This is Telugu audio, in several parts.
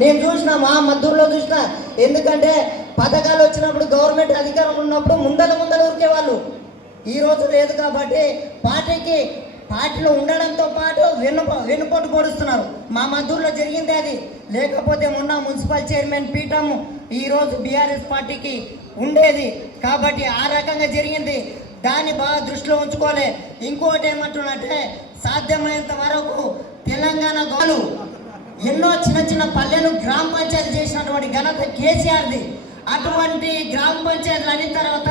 నేను చూసిన మా మద్దూరులో చూసిన, ఎందుకంటే పథకాలు వచ్చినప్పుడు గవర్నమెంట్ అధికారం ఉన్నప్పుడు ముందల ఉరికేవాళ్ళు. ఈరోజు లేదు కాబట్టి పార్టీలో ఉండడంతో పాటు వెన్నుపోటు పొడుస్తున్నారు. మా మద్దూరులో జరిగింది అది. లేకపోతే మొన్న మున్సిపల్ చైర్మన్ పీఠం ఈరోజు బీఆర్ఎస్ పార్టీకి ఉండేది కాబట్టి ఆ రకంగా జరిగింది. దాన్ని బాగా దృష్టిలో ఉంచుకోవాలి. ఇంకోటి ఏమంటున్నట్టే, సాధ్యమైనంత వరకు తెలంగాణ గోలు ఎన్నో చిన్న పల్లెలు గ్రామ పంచాయతీ చేసినటువంటి ఘనత కేసీఆర్ది. అటువంటి గ్రామ పంచాయతీలు అయిన తర్వాత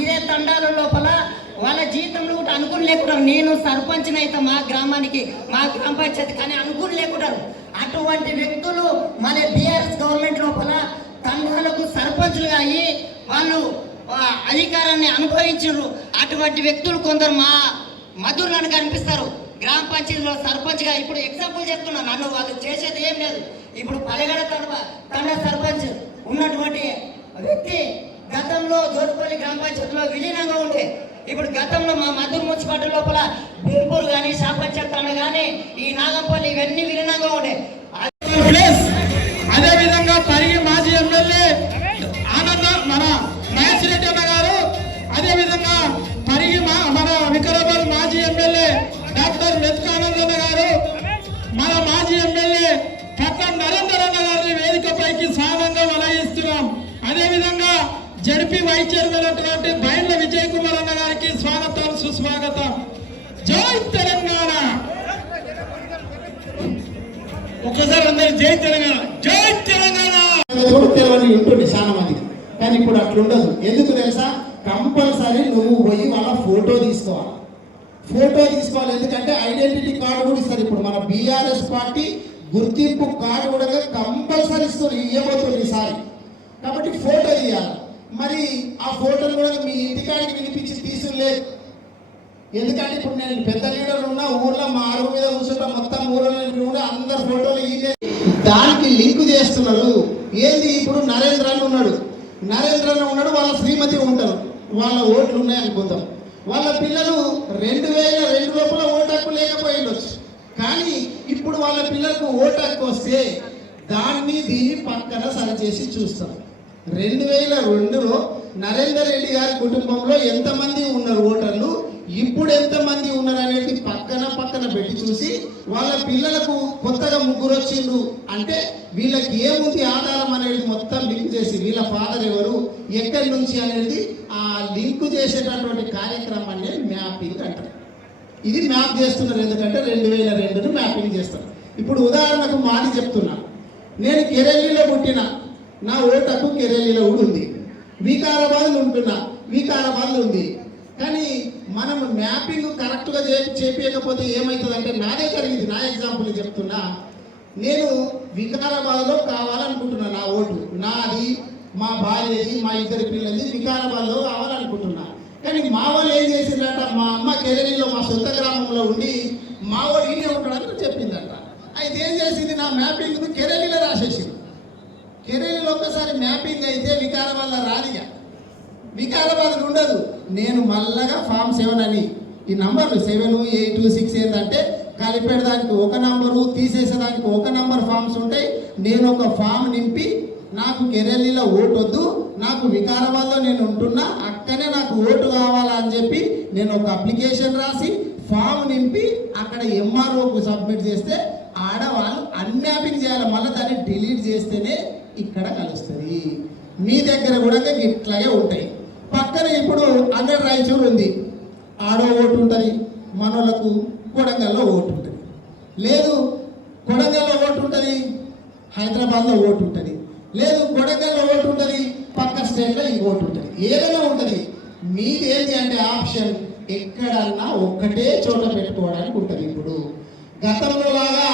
ఇదే తండాల లోపల వాళ్ళ జీవితంలో కూడా అనుకూలు లేకుంటారు. నేను సర్పంచ్ని అయితే మా గ్రామానికి, మా గ్రామ పంచాయతీ కానీ అనుకూలు లేకుంటారు. అటువంటి వ్యక్తులు మన బీఆర్ఎస్ గవర్నమెంట్ లోపల తండాలకు సర్పంచ్లుగా అయ్యి వాళ్ళు అధికారాన్ని అనుభవించారు. అటువంటి వ్యక్తులు కొందరు మా మధురులను కనిపిస్తారు గ్రామ పంచాయతీలో సర్పంచ్గా. ఇప్పుడు ఎగ్జాంపుల్ చెప్తున్నా, నన్ను వాళ్ళు చేసేది ఏం లేదు. ఇప్పుడు పలగడ తండ సర్పంచ్ ఉన్నటువంటి వ్యక్తి గతంలో జోడుపల్లి గ్రామ పంచాయతీలో విలీనంగా ఉండే, ఇప్పుడు గతంలో మా మధుర్ మున్సిపాలిటీ లోపల బిల్పూర్ కానీ శాపంచర్ తండ కానీ ఈ నాగంపల్లి ఇవన్నీ విలీనంగా ఉండే. అదేవిధంగా పరిగి మాజీ ఎమ్మెల్యే ఆనంద మన మహేష్ రెడ్డి అన్న గారు, అదేవిధంగా పరిగి మన వికారాబాద్ మాజీ ఎమ్మెల్యే డాక్టర్ మెత్కానందన్న గారు, మన మాజీ ఎమ్మెల్యే పట్నం నరేందర్ అన్న గారిని వేదికపైకి సానంగా వలయిస్తున్నాం. అదేవిధంగా జడ్పీ వైస్ చైర్మన్ అయినటువంటి బైండ్ల విజయ్ కుమార్ అన్న గారికి స్వాగతం సుస్వాగతం. జై తెలంగాణ. ఒక్కసారి అందరూ జై తెలంగాణ, జై తెలంగాణ తెలవని ఉంటుంది చాలా మందికి. కానీ ఇప్పుడు అట్లుండదు. ఎందుకు తెలుసా? కంపల్సరీ నువ్వు పోయి వాళ్ళ ఫోటో తీసుకోవాలి. ఎందుకంటే ఐడెంటిటీ కార్డు కూడా ఇస్తారు. ఇప్పుడు మన బీఆర్ఎస్ పార్టీ గుర్తింపు కార్డు కూడా కంపల్సరీ ఇవ్వబోతుంది ఈసారి. కాబట్టి ఫోటో తీయాలి. మరి ఆ ఫోటోలు కూడా మీ ఇంటికాడికి వినిపించి తీసులేదు. ఎందుకంటే ఇప్పుడు నేను పెద్ద లీడర్ ఉన్నా ఊర్లో మా అరుగు మీద కూర్చుంటా, మొత్తం ఊళ్ళో అందరు ఫోటోలు ఇదే దానికి లింక్ చేస్తున్నారు. ఏంది? ఇప్పుడు నరేంద్ర అన్న ఉన్నాడు, వాళ్ళ శ్రీమతి ఉంటారు, వాళ్ళ ఓట్లు ఉన్నాయనుకుందాం. వాళ్ళ పిల్లలు 2002 లోపల ఓటు హక్కు లేకపోయిండొచ్చు. కానీ ఇప్పుడు వాళ్ళ పిల్లలకు ఓటు హక్కు వస్తే దీన్ని పక్కన సరిచేసి చూస్తారు. 2002లో నరేందర్ రెడ్డి గారి కుటుంబంలో ఎంతమంది ఉన్నారు ఓటర్లు, ఇప్పుడు ఎంతమంది ఉన్నారు అనేది పక్కన పెట్టి చూసి వాళ్ళ పిల్లలకు కొత్తగా ముగ్గురు వచ్చిండ్రు అంటే వీళ్ళకి ఏముంది ఆధారం అనేది మొత్తం లింక్ చేసి వీళ్ళ ఫాదర్ ఎవరు, ఎక్కడి నుంచి అనేది ఆ లింక్ చేసేటటువంటి కార్యక్రమాన్ని మ్యాపింగ్ అంటారు. ఇది మ్యాప్ చేస్తున్నారు. ఎందుకంటే 2002ను మ్యాపింగ్ చేస్తారు. ఇప్పుడు ఉదాహరణకు మాది చెప్తున్నా, నేను కెరెల్లిలో పుట్టిన, నా ఓటకు కెరెల్లిలో కూడా ఉంది. వికారాబాద్లో ఉంటున్నా, వికారాబాద్లో ఉంది. కానీ మనం మ్యాపింగ్ కరెక్ట్గా చేపించకపోతే ఏమవుతుందంటే, నాదే జరిగింది. నా ఎగ్జాంపుల్ చెప్తున్నా, నేను వికారాబాద్లో కావాలనుకుంటున్నా, నా ఓటు నాది, మా భార్యది, మా ఇద్దరి పిల్లలది వికారాబాద్లో కావాలనుకుంటున్నా. కానీ మా వాళ్ళు ఏం చేసిందంట, మా అమ్మ కెరెల్లిలో మా సొంత గ్రామంలో ఉండి మా వాడు ఈయనే ఉంటాడని చెప్పిందంట. అయితే ఏం చేసింది, నా మ్యాపింగ్ కెరెల్లిలో రాసేసింది. కెరెల్లిలో ఒక్కసారి మ్యాపింగ్ అయితే వికారాబాద్లో రాదిగా, వికారాబాద్లో ఉండదు. నేను మళ్ళగా ఫామ్ 7 అని ఈ నంబర్లు 7, 8, 6 ఏంటంటే కలిపేదానికి ఒక నంబరు, తీసేసేదానికి ఒక నంబర్ ఫామ్స్ ఉంటాయి. నేను ఒక ఫామ్ నింపి నాకు కెరెల్లిలో ఓటు వద్దు, నాకు వికారాబాద్లో నేను ఉంటున్నా, అక్కడే నాకు ఓటు కావాలా అని చెప్పి నేను ఒక అప్లికేషన్ రాసి ఫామ్ నింపి అక్కడ ఎంఆర్ఓకు సబ్మిట్ చేస్తే ఆడవాళ్ళు అన్మ్యాపింగ్ చేయాలి. మళ్ళీ దాన్ని డిలీట్ చేస్తేనే ఇక్కడ కలుస్తుంది. మీ దగ్గర కూడా ఇట్లాగే ఉంటాయి. పక్కన ఇప్పుడు అన్నర్ రాయచూరు ఉంది, ఆడో ఓటు ఉంటుంది, మనోళ్ళకు కొడంగల్లో ఓటు ఉంటుంది. లేదు కొడంగల్లో ఓటు ఉంటుంది, హైదరాబాద్లో ఓటు ఉంటుంది. లేదు కొడంగల్లో ఓటు ఉంటుంది, పక్క స్టేట్లో ఈ ఓటు ఉంటుంది. ఏదైనా ఉంటుంది. మీది ఏంటి అంటే ఆప్షన్ ఎక్కడన్నా ఒక్కటే చోట పెట్టుకోవడానికి ఉంటుంది. ఇప్పుడు గతంలో లాగా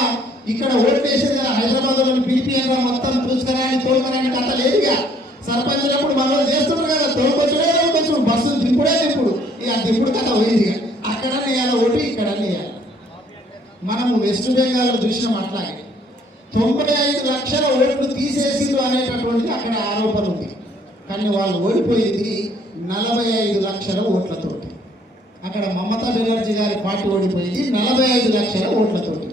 ఇక్కడ ఓటు వేసేది కదా, హైదరాబాద్లో పిలిపిగా మొత్తం చూసుకురాని తోలుకరాని కథ లేదుగా. సర్పంచినప్పుడు మనం చేస్తున్నారు కదా, తోలుకొచ్చుడే బస్సులు దింపుడే దింపుడు, ఇక దింపుడు కథ పోయింది. అక్కడ వేయాలి ఓటు, ఇక్కడ వేయాలి. మనము వెస్ట్ బెంగాల్లో చూసినాం. అట్లాగే 95 లక్షల ఓట్లు తీసేసిండు అనేటటువంటిది అక్కడ ఆరోపణ ఉంది. కానీ వాళ్ళు ఓడిపోయింది 45 లక్షల ఓట్లతోటి. అక్కడ మమతా బెనర్జీ గారి పార్టీ ఓడిపోయింది 45 లక్షల ఓట్లతోటి.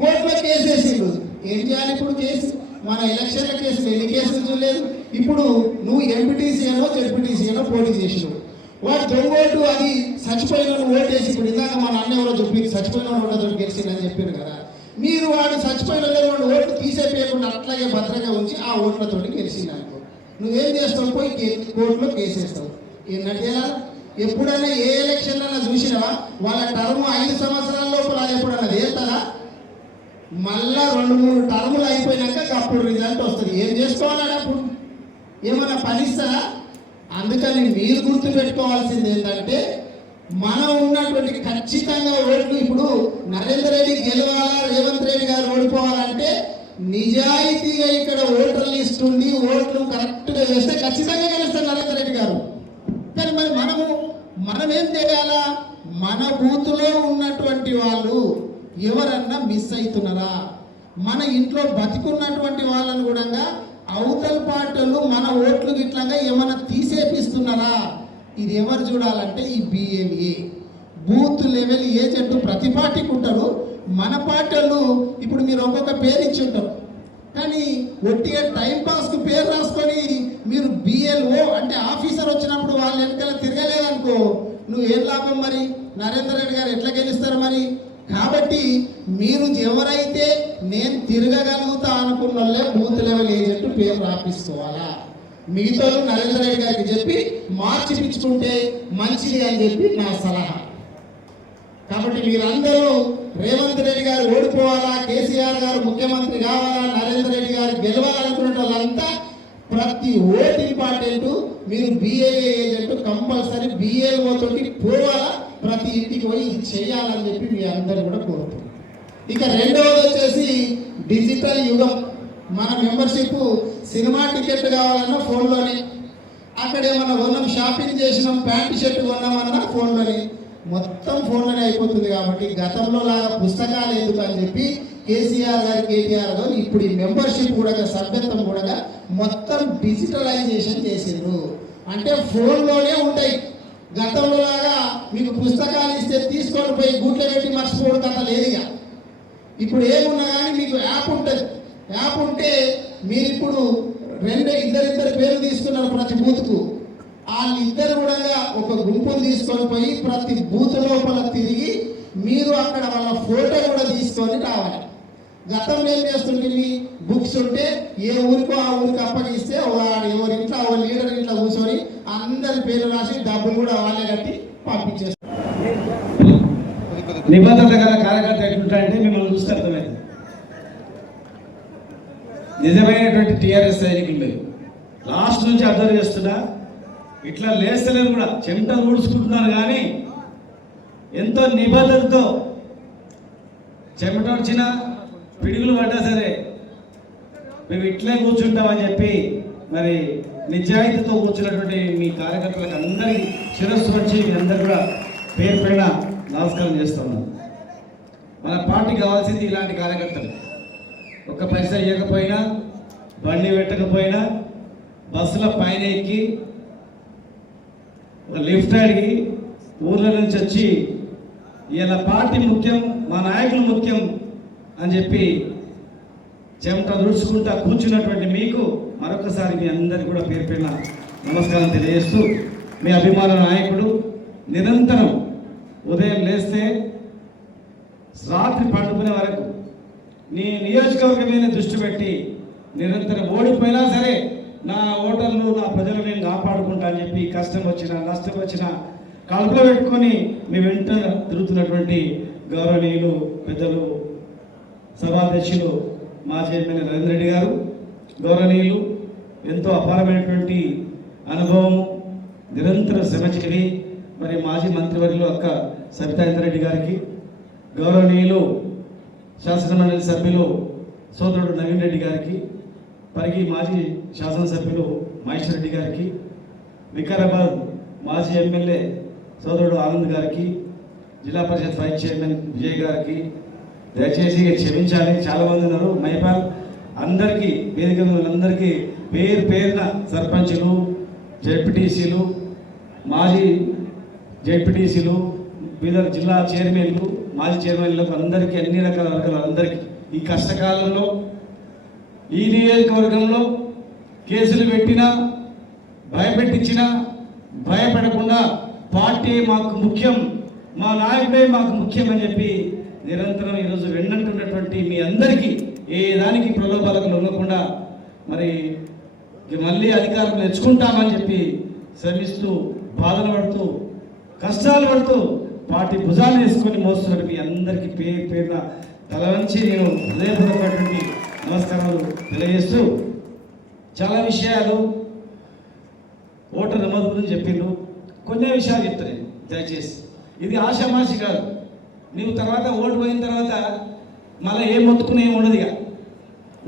కోర్టులో కేసు వేసిండు. ఏం చేయాలి ఇప్పుడు? కేసు మన ఎలక్షన్ల కేసులు ఎన్ని కేసులు చూడలేదు. ఇప్పుడు నువ్వు ఎంపీటీసీనో జెడ్పీటీసీనో పోటీ చేసినావు, వాడు దొంగోటు అది చచ్చిపోయిన ఓటు వేసి, ఇప్పుడు ఇందాక మన అన్న ఎవరో చెప్పి చచ్చిపోయిన ఓట్లతో గెలిచిందని చెప్పారు కదా, మీరు వాడు చచ్చిపోయిన వాడు ఓట్లు తీసేయకుండా అట్లాగే భద్రంగా ఉంచి ఆ ఓట్లతోటి గెలిచింది అనుకో, నువ్వేం చేస్తావు? పోయి కోర్టులో కేసు వేస్తావు. ఏంటంటే ఎప్పుడైనా ఏ ఎలక్షన్లైనా చూసినావా? వాళ్ళ టర్మ్ 5 సంవత్సరాల లోపల ఎప్పుడన్నా వేస్తారా? మళ్ళా 2-3 టర్ములు అయిపోయినాక అప్పుడు రిజల్ట్ వస్తుంది. ఏం చేసుకోవాలని అప్పుడు ఏమన్నా పనిస్తారా? అందుకని మీరు గుర్తు పెట్టుకోవాల్సింది ఏంటంటే, మనం ఉన్నటువంటి ఖచ్చితంగా ఓట్లు ఇప్పుడు నరేంద్ర రెడ్డి గెలవాలా, రేవంత్ రెడ్డి గారు ఓడిపోవాలంటే నిజాయితీగా ఇక్కడ ఓటర్ లిస్ట్ ఉండి ఓట్లు కరెక్ట్గా వేస్తే ఖచ్చితంగా గెలుస్తారు నరేంద్ర రెడ్డి గారు. కానీ మరి మనం ఏం చేయాలా? మన బూత్లో ఉన్నటువంటి వాళ్ళు ఎవరన్నా మిస్ అవుతున్నారా? మన ఇంట్లో బతికున్నటువంటి వాళ్ళని కూడా అవతల పార్టీలు మన ఓట్లు గిట్లంగా ఏమైనా తీసేపిస్తున్నారా? ఇది ఎవరు చూడాలంటే ఈ బిఎల్ఏ బూత్ లెవెల్ ఏజెంట్ ప్రతి పార్టీకి ఉంటారు. మన పార్టీలు ఇప్పుడు మీరు ఒక్కొక్క పేరు ఇచ్చి ఉంటారు, కానీ ఒట్టిగా టైంపాస్కు పేరు రాసుకొని మీరు బిఎల్ఓ అంటే ఆఫీసర్ వచ్చినప్పుడు వాళ్ళ వెనకాల తిరగలేదనుకో, నువ్వు ఏం లాభం? మరి నరేంద్ర రెడ్డి గారు ఎట్లా గెలుస్తారు మరి? కాబట్టి మీరు ఎవరైతే నేను తిరగగలుగుతా అనుకున్న వాళ్ళే బూత్ లెవెల్ ఏజెంట్ పేరు రాపిసుకోవాలా. మిగతా నరేంద్ర రెడ్డి గారికి చెప్పి మార్చిపించుకుంటే మంచిది అని చెప్పి నా సలహా. కాబట్టి మీరందరూ రేవంత్ రెడ్డి గారు ఓడిపోవాలా, కేసీఆర్ గారు ముఖ్యమంత్రి కావాలా, నరేంద్ర రెడ్డి గారు గెలవాలనుకునే వాళ్ళంతా ప్రతి ఓటు ఇంపార్టెంట్. మీరు బిఏఏ ఏజెంట్ కంపల్సరీ బిఏఓ తోటి పోవాలా, ప్రతి ఇంటికి పోయి ఇది చేయాలని చెప్పి మీ అందరూ కూడా కోరుతున్నారు. ఇక రెండవది వచ్చేసి డిజిటల్ యుగం. మన మెంబర్షిప్ సినిమా టికెట్ కావాలన్నా ఫోన్లోనే, అక్కడ ఏమన్నా కొన్నాం, షాపింగ్ చేసినాం, ప్యాంటు షర్ట్ కొన్నామన్నా ఫోన్లోనే, మొత్తం ఫోన్లోనే అయిపోతుంది. కాబట్టి గతంలో లాగా పుస్తకాలు ఎందుకు అని చెప్పి కేసీఆర్ గారు, కేటీఆర్ గారు ఇప్పుడు ఈ మెంబర్షిప్ కూడా సభ్యత్వం కూడా మొత్తం డిజిటలైజేషన్ చేసిండ్రు. అంటే ఫోన్లోనే ఉంటాయి. గతంలో లాగా మీకు పుస్తకాలు ఇస్తే తీసుకొని పోయి గూట్లో పెట్టి మర్చిపోవడం కథ లేదుగా. ఇప్పుడు ఏమున్నా కానీ మీకు యాప్ ఉంటుంది. యాప్ ఉంటే మీరు ఇప్పుడు ఇద్దరిద్దరు పేరు తీసుకున్నారు ప్రతి బూత్కు. వాళ్ళిద్దరు కూడా ఒక గుంపును తీసుకొని పోయి ప్రతి బూత్ లోపల తిరిగి మీరు అక్కడ వాళ్ళ ఫోటో కూడా తీసుకొని రావాలి. గతంలో ఏం చేస్తుంటుంది, బుక్స్ ఉంటే ఏ ఊరికో ఆ ఊరికి అప్పగిస్తే ఎవరి ఇంట్లో ఒక లీడర్ ఇంట్లో కూర్చొని అందరి పేరు రాసి డబ్బులు కూడా వాళ్ళే కట్టి పంపించేస్తారు. నిబద్ధత గల కార్యకర్త ఎట్లుంటాయంటే మిమ్మల్ని చూస్తే అర్థమైంది. నిజమైనటువంటి టీఆర్ఎస్ సైనికులు లేదు. లాస్ట్ నుంచి అబ్జర్వ్ చేస్తున్నా, ఇట్లా లేస్తలేరు కూడా, చెమట ఊడ్చుకుంటున్నారు. కానీ ఎంతో నిబద్ధతతో చెమట వచ్చినా పిడుగులు పడ్డా సరే మేము ఇట్లే కూర్చుంటామని చెప్పి మరి నిజాయితీతో కూర్చున్నటువంటి మీ కార్యకర్తలకు అందరికీ శిరస్సు వచ్చి మీ అందరు కూడా పేరు పైన నమస్కారం చేస్తున్నాం. మన పార్టీ కావాల్సింది ఇలాంటి కార్యకర్తలు. ఒక్క పైసా ఇవ్వకపోయినా, బండి పెట్టకపోయినా, బస్సుల పైన ఎక్కి ఒక లిఫ్ట్ అడిగి ఊర్ల నుంచి వచ్చి ఇలా పార్టీ ముఖ్యం, మా నాయకులు ముఖ్యం అని చెప్పి చెమట దుడుచుకుంటా కూర్చున్నటువంటి మీకు మరొకసారి మీ అందరికీ కూడా పేరు పైన నమస్కారం తెలియజేస్తూ, మీ అభిమాన నాయకుడు నిరంతరం ఉదయం లేస్తే రాత్రి పండుకునే వరకు నీ నియోజకవర్గం మీద దృష్టి పెట్టి నిరంతరం ఓడిపోయినా సరే నా ఓటర్లు, నా ప్రజలు నేను కాపాడుకుంటా అని చెప్పి కష్టం వచ్చినా నష్టం వచ్చినా కడుపులో పెట్టుకొని మీ వెంట తిరుగుతున్నటువంటి గౌరవనీయులు పెద్దలు సభాధ్యక్షులు మాజీ ఎమ్మెల్యే నరేంద్ర రెడ్డి గారు, గౌరవనీయులు ఎంతో అపారమైనటువంటి అనుభవం, నిరంతర శ్రమజీవి మరి మాజీ మంత్రివర్యులు అక్క సబితా ఇంద్రారెడ్డి గారికి, గౌరవనీయులు శాసనమండలి సభ్యులు సోదరుడు నవీన్ రెడ్డి గారికి, పరిగి మాజీ శాసనసభ్యులు మహేశ్వర్ రెడ్డి గారికి, వికారాబాద్ మాజీ ఎమ్మెల్యే సోదరుడు ఆనంద్ గారికి, జిల్లా పరిషత్ వైస్ చైర్మన్ విజయ్ గారికి, దయచేసి క్షమించాలి, చాలామంది ఉన్నారు. మైపాల్ అందరికీ, వేదిక అందరికీ పేరున సర్పంచులు, జెడ్పీటీసీలు, మాజీ జెడ్పీటీసీలు, వివిధ జిల్లా చైర్మన్లు, మాజీ చైర్మన్లకు అందరికీ, అన్ని రకాల వర్గాలందరికీ ఈ కష్టకాలంలో ఈ నియోజకవర్గంలో కేసులు పెట్టినా, భయపెట్టించినా భయపడకుండా పార్టీ మాకు ముఖ్యం, మా నాయకుడే మాకు ముఖ్యం అని చెప్పి నిరంతరం ఈరోజు వెన్నంటున్నటువంటి మీ అందరికీ ఏ దానికి ప్రలోభాలకు లొంగకుండా మరి మళ్ళీ అధికారం తెచ్చుకుంటామని చెప్పి శ్రమిస్తూ, బాధలు పడుతూ, కష్టాలు పడుతూ పార్టీ భుజాలు వేసుకొని మోస్తున్నారు మీ అందరికీ పేరున తల వంచి నేను హృదయపూర్వకమైనటువంటి నమస్కారాలు తెలియజేస్తూ, చాలా విషయాలు ఓటర్ నమోదు గురించి చెప్పిండ్రు. కొన్ని విషయాలు చెప్తాను దయచేసి. ఇది ఆషామాషి కాదు. నీవు తర్వాత ఓటు పోయిన తర్వాత మళ్ళీ ఏం మొత్తుకుని ఏమి ఉండదు. ఇక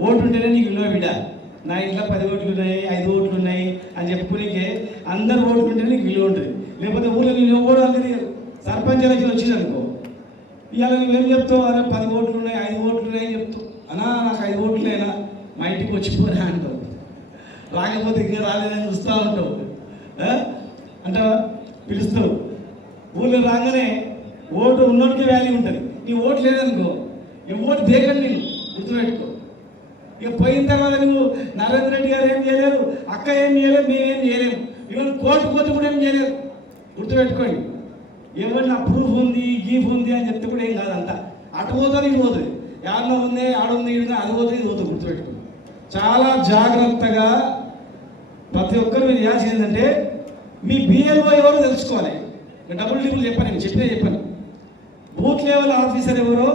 ఓటు ఉంటేనే నీకు విలువ బిడ్డ. నా ఇంట్లో 10 ఓట్లు ఉన్నాయి, 5 ఓట్లు ఉన్నాయి అని చెప్పుకునేకే అందరు ఓట్లు ఉంటేనే నీకు విలువ ఉంటుంది. లేకపోతే ఊళ్ళో నేను ఓడు అనేది సర్పంచ్ ఎలక్షన్ వచ్చింది అనుకో, ఇవాళ నువ్వేం చెప్తావు? అరే 10 ఓట్లు ఉన్నాయి, 5 ఓట్లు ఉన్నాయి అని చెప్తావు. అన్నా నాకు 5 ఓట్లేనా, మా ఇంటికి వచ్చిపోయినా అంటావు. రాకపోతే ఇంకా రాలేదని చూస్తూ ఉంటావు. అంటావా? పిలుస్తావు. ఊళ్ళో రాగానే ఓటు ఉన్నోడికి వాల్యూ ఉంటుంది. నీ ఓటు లేదనుకో, ఈ ఓటు దేకండి నేను గుర్తుపెట్టుకో. ఇక పోయిన తర్వాత నువ్వు నరేంద్ర రెడ్డి గారు ఏం చేయలేదు, అక్క ఏం చేయలేదు, మేమేం చేయలేము, ఈవెన్ కోర్టు పోతే కూడా ఏం చేయలేదు. గుర్తుపెట్టుకోండి. ఏమన్నా ప్రూఫ్ ఉంది, గీఫ్ ఉంది అని చెప్తే కూడా ఏం కాదంట. అటు పోతుంది, ఇటు పోతుంది. యాడ్లో ఉంది, ఆడుంది, ఇడుగా అది పోతుంది, ఇది పోతుంది. గుర్తుపెట్టుకోండి. చాలా జాగ్రత్తగా ప్రతి ఒక్కరు మీరు చేయాల్సింది ఏంటంటే మీ బిఎల్ఓ ఎవరో తెలుసుకోవాలి. డబుల్ చెప్పాను, చెప్పాను. బూత్ లెవెల్ ఆఫీసర్ ఎవరో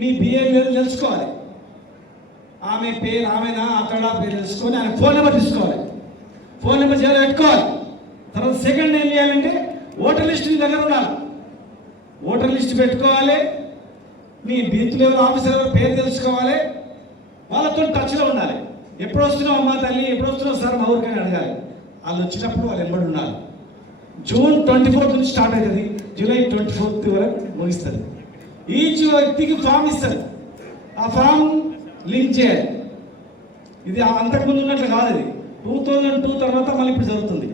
మీ బిఎల్ఓ తెలుసుకోవాలి. ఆమె పేరు, ఆమెనా అతడా పేరు తెలుసుకొని ఆయన ఫోన్ నెంబర్ తీసుకోవాలి. ఫోన్ నెంబర్ చేయాలి, పెట్టుకోవాలి. తర్వాత సెకండ్ ఏం చేయాలంటే ఓటర్ లిస్ట్ మీ దగ్గర ఉండాలి. ఓటర్ లిస్ట్ పెట్టుకోవాలి. మీ బూత్ లెవెల్ ఆఫీసర్ పేరు తెలుసుకోవాలి. వాళ్ళతో టచ్లో ఉండాలి. ఎప్పుడు వస్తున్నావు అమ్మా తల్లి, ఎప్పుడు వస్తున్నావు సార్ మా ఊరికని అడగాలి. వాళ్ళు వచ్చినప్పుడు వాళ్ళు ఎంబడి ఉండాలి. జూన్ 24 నుంచి స్టార్ట్ అవుతుంది, జూలై 24 వరకు ముగిస్తుంది. ఈచ్ వ్యక్తికి ఫామ్ ఇస్తారు. ఆ ఫామ్ లింక్ చేయాలి. ఇది అంతకుముందు ఉన్నట్లు కాదు. ఇది 2002 తర్వాత మళ్ళీ ఇప్పుడు జరుగుతుంది.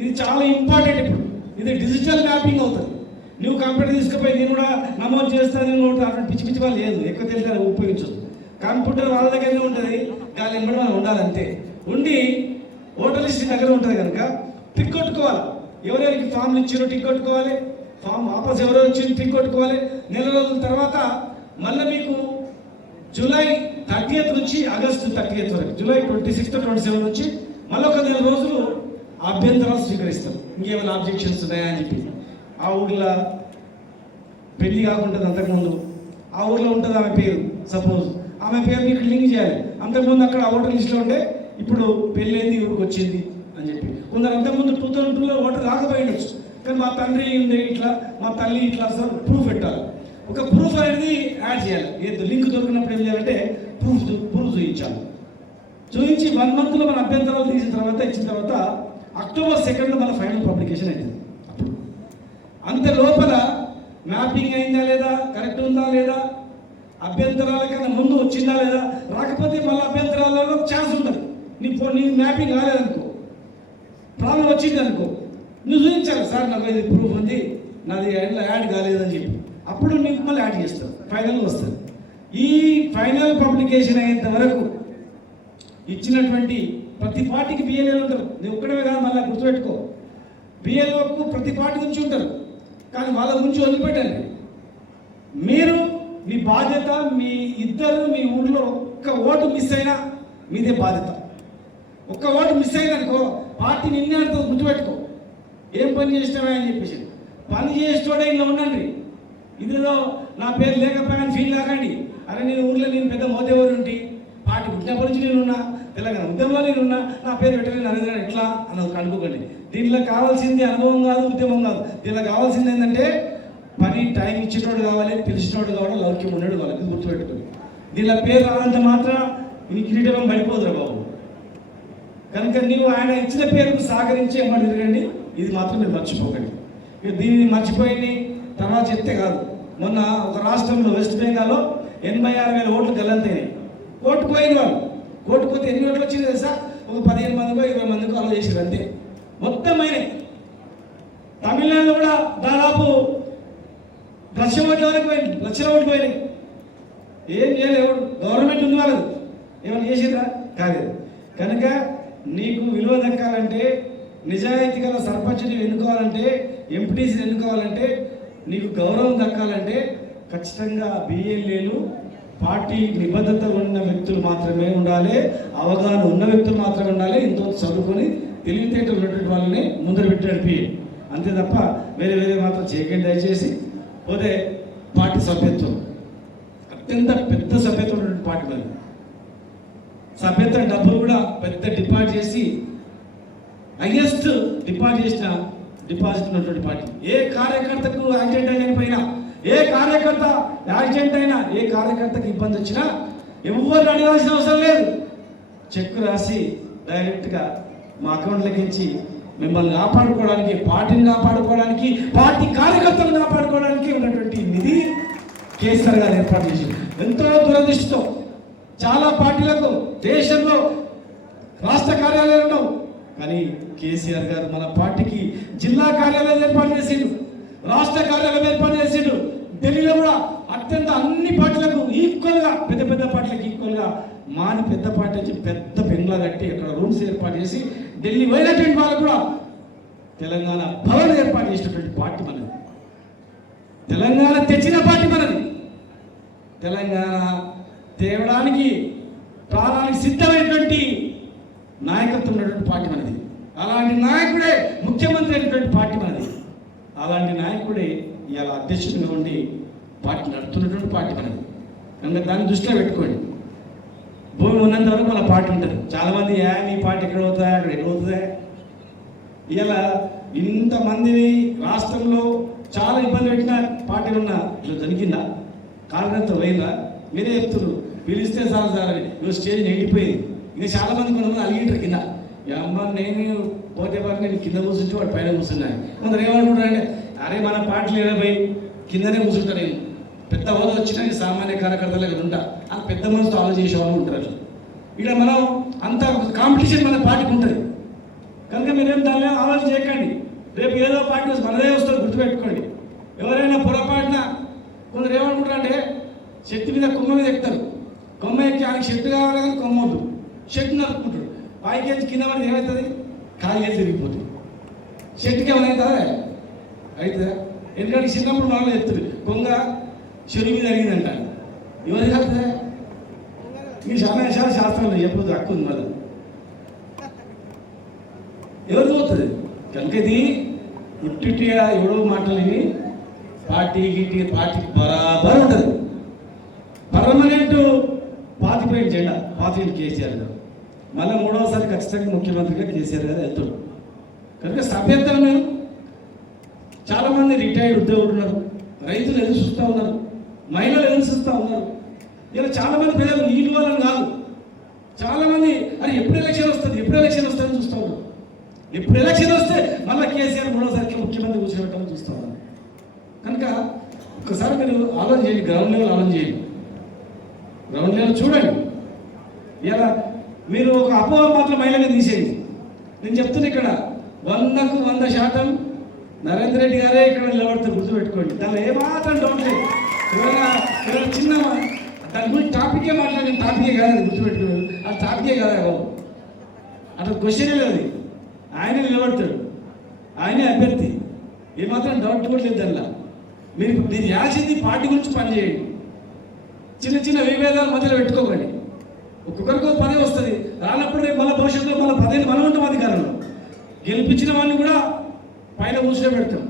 ఇది చాలా ఇంపార్టెంట్. ఇప్పుడు ఇది డిజిటల్ మ్యాపింగ్ అవుతుంది. నువ్వు కంప్యూటర్ తీసుకుపోయి నేను కూడా నమోదు చేస్తాను, నేను కూడా పిచ్చి పిచ్చి వాళ్ళు లేదు, ఎక్కువ తెలిసి ఉపయోగించదు. కంప్యూటర్ వాళ్ళ దగ్గరనే ఉంటుంది, దాని ఎంబడి మనం ఉండాలి. అంతే ఉండి ఓటర్ లిస్ట్ దగ్గర ఉంటుంది కనుక టిక్ కొట్టుకోవాలి. ఎవరెవరికి ఫామ్లు ఇచ్చారో టిక్ కొట్టుకోవాలి. ఫామ్ వాపస్ ఎవరెవరు ఇచ్చింది టిక్ కొట్టుకోవాలి. నెల రోజుల తర్వాత మళ్ళీ మీకు జూలై 30th నుంచి ఆగస్టు 30th వరకు, జూలై 26 to 27 నుంచి మళ్ళీ ఒక 9 రోజులు అభ్యంతరాలు స్వీకరిస్తారు. ఇంకేమైనా ఆబ్జెక్షన్స్ ఉన్నాయా అని చెప్పి. ఆ ఊళ్ళో పెళ్లి కాకుంటుంది, అంతకుముందు ఆ ఊళ్ళో ఉంటుంది ఆమె పేరు, సపోజ్ ఆమె పేరు మీకు లింక్ చేయాలి. అంతకుముందు అక్కడ ఓటర్ లిస్ట్లో ఉంటే ఇప్పుడు పెళ్ళి అయింది, ఊరికి వచ్చింది అని చెప్పి. కొందరు అంతకుముందు 2002లో ఓటర్ రాకపోయిండొచ్చు, కానీ మా తండ్రి ఉంది ఇట్లా, మా తల్లి ఇట్లా, సార్ ప్రూఫ్ పెట్టాలి. ఒక ప్రూఫ్ అనేది యాడ్ చేయాలి. ఏదో లింక్ దొరికినప్పుడు ఏం చేయాలంటే ప్రూఫ్ చూపించాలి. చూపించి 1 monthలో మన అభ్యంతరాలు తీసిన తర్వాత, ఇచ్చిన తర్వాత October 2 మన ఫైనల్ పబ్లికేషన్ అవుతుంది. అప్పుడు అంత లోపల మ్యాపింగ్ అయిందా లేదా, కరెక్ట్ ఉందా లేదా, అభ్యంతరాల కన్నా ముందు వచ్చిందా లేదా, రాకపోతే మళ్ళీ అభ్యంతరాలలో ఛాన్స్ ఉండదు. నీ మ్యాపింగ్ కాలేదనుకో, ప్రాబ్లం వచ్చింది అనుకో, నువ్వు చూపించాలి, సార్ నాకు ఇది ప్రూఫ్ ఉంది, నాది యాడ్ కాలేదని చెప్పి. అప్పుడు నీకు మళ్ళీ యాడ్ చేస్తారు, ఫైనల్ వస్తుంది. ఈ ఫైనల్ పబ్లికేషన్ అయ్యేంత వరకు ఇచ్చినటువంటి ప్రతి పార్టీకి బిఎల్ఏలు ఉంటారు. నువ్వు ఒక్కడమే కాదు, మళ్ళీ గుర్తుపెట్టుకో, బిఎల్ఓకు ప్రతి పార్టీ నుంచి ఉంటారు. కానీ వాళ్ళ గురించి వదిలిపెట్టండి. మీరు మీ బాధ్యత, మీ ఇద్దరు మీ ఊళ్ళో ఒక్క ఓటు మిస్ అయినా మీదే బాధ్యత. ఒక్క ఓటు మిస్ అయిందనుకో పార్టీ నిన్నే అడుగుతుంది. గుర్తుపెట్టుకో, ఏం పని చేసినావా అని చెప్పేసి. పని చేసేటోడే ఇలా ఉండండి. ఇదిలో నా పేరు లేకపోయినా ఫీల్ కాకండి. అరే నేను ఊళ్ళో నేను పెద్ద మోదేవారు ఉంటి, పార్టీ పుట్టినప్పటి నుంచి నేనున్నా, తెలంగాణ ఉద్యమంలో నేనున్నా, నా పేరు పెట్టలేదు నరేంద్ర ఎట్లా అని అనుకోకండి. దీంట్లో కావాల్సింది అనుభవం కాదు, ఉద్యమం కాదు. దీంట్లో కావాల్సింది ఏంటంటే పని టైం ఇచ్చేటోడు కావాలి, పిలిచినోడు కావాలి, లౌక్యం ఉండేడు కావాలి. ఇది గుర్తుపెట్టుకోండి. దీనిలో పేరు రావాలంటే మాత్రం నీ కిరీటం పడిపోదురా బాబు. కనుక నీవు ఆయన ఇచ్చిన పేరుకు సహకరించి ఏమని తిరగండి. ఇది మాత్రం మీరు మర్చిపోకండి. దీన్ని మర్చిపోయింది తర్వాత చెప్తే కాదు. మొన్న ఒక రాష్ట్రంలో వెస్ట్ బెంగాల్లో 86,000 ఓట్లు గల్లంతైనాయి. కోర్టుకు పోయిన వాళ్ళు, కోర్టుకు పోతే ఎన్ని ఓట్లు వచ్చింది తెలుసా? ఒక 15 మందికో 20 మందికో అలా చేసారు అంతే. మొత్తం అయినాయి. తమిళనాడులో కూడా దాదాపు 1,00,000 ఓట్ల వరకు పోయింది, 1,00,000 ఓట్లు పోయినాయి. ఏం చేయలేదు, గవర్నమెంట్ ఉంది వాళ్ళది, ఏమైనా చేసిందా? కాలేదు. కనుక నీకు విలువ దక్కాలంటే, నిజాయితీ గల సర్పంచ్ని ఎన్నుకోవాలంటే, ఎంపీటీసీని ఎన్నుకోవాలంటే, నీకు గౌరవం దక్కాలంటే ఖచ్చితంగా బిఎల్ఏలు పార్టీ నిబద్ధత ఉన్న వ్యక్తులు మాత్రమే ఉండాలి, అవగాహన ఉన్న వ్యక్తులు మాత్రమే ఉండాలి, ఎంతో చదువుకొని తెలివితేటలు ఉన్నటువంటి వాళ్ళని ముందర పెట్టి నడిపి, అంతే తప్ప వేరే వేరే మాత్రం చేయకండి దయచేసి. పోతే పార్టీ సభ్యత్వం అత్యంత పెద్ద సభ్యత్వం ఉన్నటువంటి పార్టీ మరి సభ్యత్వం డబ్బులు కూడా పెద్ద డిపాజిట్ చేసి హైయెస్ట్ డిపాజిట్ ఉన్నటువంటి పార్టీ. ఏ కార్యకర్తకు యాక్సిడెంట్ అయిపోయినా, ఏ కార్యకర్త యాక్సిడెంట్ అయినా, ఏ కార్యకర్తకు ఇబ్బంది వచ్చినా ఎవరు అడగాల్సిన అవసరం లేదు. చెక్ రాసి డైరెక్ట్గా మా అకౌంట్లోకి ఇచ్చి మిమ్మల్ని కాపాడుకోవడానికి, పార్టీని కాపాడుకోవడానికి, పార్టీ కార్యకర్తలను కాపాడుకోవడానికి ఉన్నటువంటి నిధి కేసీఆర్ గారు ఏర్పాటు చేసి, ఎంతో దురదృష్టం చాలా పార్టీలకు దేశంలో రాష్ట్ర కార్యాలయాలు ఉండవు, కానీ కేసీఆర్ గారు మన పార్టీకి జిల్లా కార్యాలయం ఏర్పాటు చేసిండు, రాష్ట్ర కార్యాలయం ఏర్పాటు చేసిండు. ఢిల్లీలో కూడా అత్యంత అన్ని పార్టీలకు ఈక్వల్గా, పెద్ద పెద్ద పార్టీలకు ఈక్వల్గా మాని పెద్ద పార్టీ వచ్చి పెద్ద పెంగ్లా కట్టి అక్కడ రూమ్స్ ఏర్పాటు చేసి ఢిల్లీ పోయినటువంటి వాళ్ళు కూడా తెలంగాణ భవన్ ఏర్పాటు చేసినటువంటి పార్టీ మనది. తెలంగాణ తెచ్చిన పార్టీ మనది. తెలంగాణ తేవడానికి ప్రాణానికి సిద్ధమైనటువంటి నాయకత్వం ఉన్నటువంటి పార్టీ మనది. అలాంటి నాయకుడే ముఖ్యమంత్రి అయినటువంటి పార్టీ మనది. అలాంటి నాయకుడే ఇవాళ అధ్యక్షుడిగా ఉండి పార్టీ నడుపుతున్నటువంటి పార్టీ మనది. కనుక దాన్ని దృష్టిలో పెట్టుకోండి. భూమి ఉన్నంత వరకు మన పార్టీ ఉంటుంది. చాలామంది మీ పార్టీ ఎక్కడ అవుతుందా, అక్కడ ఎక్కడ అవుతుందా? ఇలా ఇంతమందిని రాష్ట్రంలో చాలా ఇబ్బంది పెట్టిన పార్టీలు ఉన్నా ఇట్లా జరిగిందా? కార్యకర్త పోయిందా? మీరే చెప్తున్నారు పిలిస్తే చాలు సార్ అని. ఈరోజు స్టేజ్ నిండిపోయింది. ఇంకా చాలామంది కొంతమంది అలిగింటారు కింద. అమ్మ నేను పోతే పాటు నేను కింద కూర్చుంటే వాడు పైన కూర్చున్నాను. కొందరు ఏమనుకుంటారంటే అరే మన పార్టీలు ఏమైపోయి కిందనే కూర్చుంటా, నేను పెద్ద హోదా వచ్చినా సామాన్య కార్యకర్తలు ఉంటా అని పెద్ద మనసుతో ఆలోచించే వాళ్ళు ఉంటారు. అట్లా ఇక్కడ మనం అంత కాంపిటీషన్ మన పార్టీకి ఉంటుంది. కనుక మీరేం దానిలో ఆలోచన చేయకండి. రేపు ఏదో పార్టీ మనదే వస్తుంది, గుర్తుపెట్టుకోండి. ఎవరైనా పొరపాటున కొందరు ఏమనుకుంటారంటే చెట్టు మీద కొమ్మ మీద ఎక్కుతారు. కొమ్మ ఎక్కి ఆయనకి చెట్టు కావాలి కానీ కొమ్మ వద్దు, చెట్టు నరుపుకుంటాడు. పైకి వచ్చి కింద పడితే ఏమవుతుంది? కాళ్ళు తిరిగిపోతుంది. చెట్టుకి ఏమైనా అవుతుందా? ఎందుకంటే చిన్నప్పుడు వాళ్ళు చెప్తారు కొంగ చెరువు మీద అడిగిందంట. ఎవరు చెప్తా? ఈ సమావేశాలు శాస్త్రంలో చెప్పదు, హక్కు ఉంది మళ్ళీ ఎవరు పోతుంది. కనుక ఇది ఉట్టిగా ఎవడో మాటలు పార్టీకి బరాబర్ ఉంటుంది. పర్మనెంట్ పాతిపోయిన జెండా పాతిపోయిన కేసీఆర్ గారు మళ్ళీ మూడవసారి ఖచ్చితంగా ముఖ్యమంత్రిగా కేసీఆర్ గారు వెళ్తాడు. కనుక సభ్యత్వం మేము చాలామంది రిటైర్డ్ ఉద్యోగులు ఉన్నారు, రైతులు ఎదురు చూస్తూ ఉన్నారు, మహిళలు ఎదురు చూస్తూ ఉన్నారు. ఇలా చాలామంది ప్రజలు నీళ్ళు వాళ్ళని కాదు, చాలామంది అరే ఎప్పుడు ఎలక్షన్ వస్తుంది అని చూస్తూ ఉన్నారు. ఎప్పుడు ఎలక్షన్ వస్తే మళ్ళీ కేసీఆర్ మూడోసారికి ముఖ్యమంత్రి కూర్చోబెట్టాలని చూస్తూ ఉన్నారు. కనుక ఒకసారి మీరు ఆలోచన చేయండి, గ్రౌండ్ లెవెల్ ఆలోచన చేయండి, గ్రౌండ్ లెవెల్ చూడండి. ఇలా మీరు ఒక అపోహ మాత్రం మహిళగా తీసేయండి. నేను చెప్తున్నా ఇక్కడ 100కు 100% నరేంద్ర రెడ్డి గారే ఇక్కడ నిలబడతారు, గుర్తుపెట్టుకోండి. దానిలో ఏమాత్రం డౌట్ లేదు. ఎవరైనా చిన్న దాని గురించి టాపికే మాట్లాడిన టాపికే కాదు, అది గుర్తుపెట్టుకోలేదు. ఆ టాపికే కాదా బాబు, అట్లా క్వశ్చనే లేదు. ఆయనే నిలబడతాడు, ఆయనే అభ్యర్థి, ఏమాత్రం డౌట్ కూడా లేదు దానిలో. మీరు యాసింది పార్టీ గురించి పనిచేయండి. చిన్న చిన్న విభేదాలు మధ్యలో పెట్టుకోకండి. ఒక్కొక్కరికి పదవి వస్తుంది, రానప్పుడు రేపు మళ్ళీ భవిష్యత్తులో మళ్ళీ 10 ఏళ్ళు మనం ఉంటాం అధికారంలో. గెలిపించిన వాడిని కూడా పైన కూర్చోబెడతాం.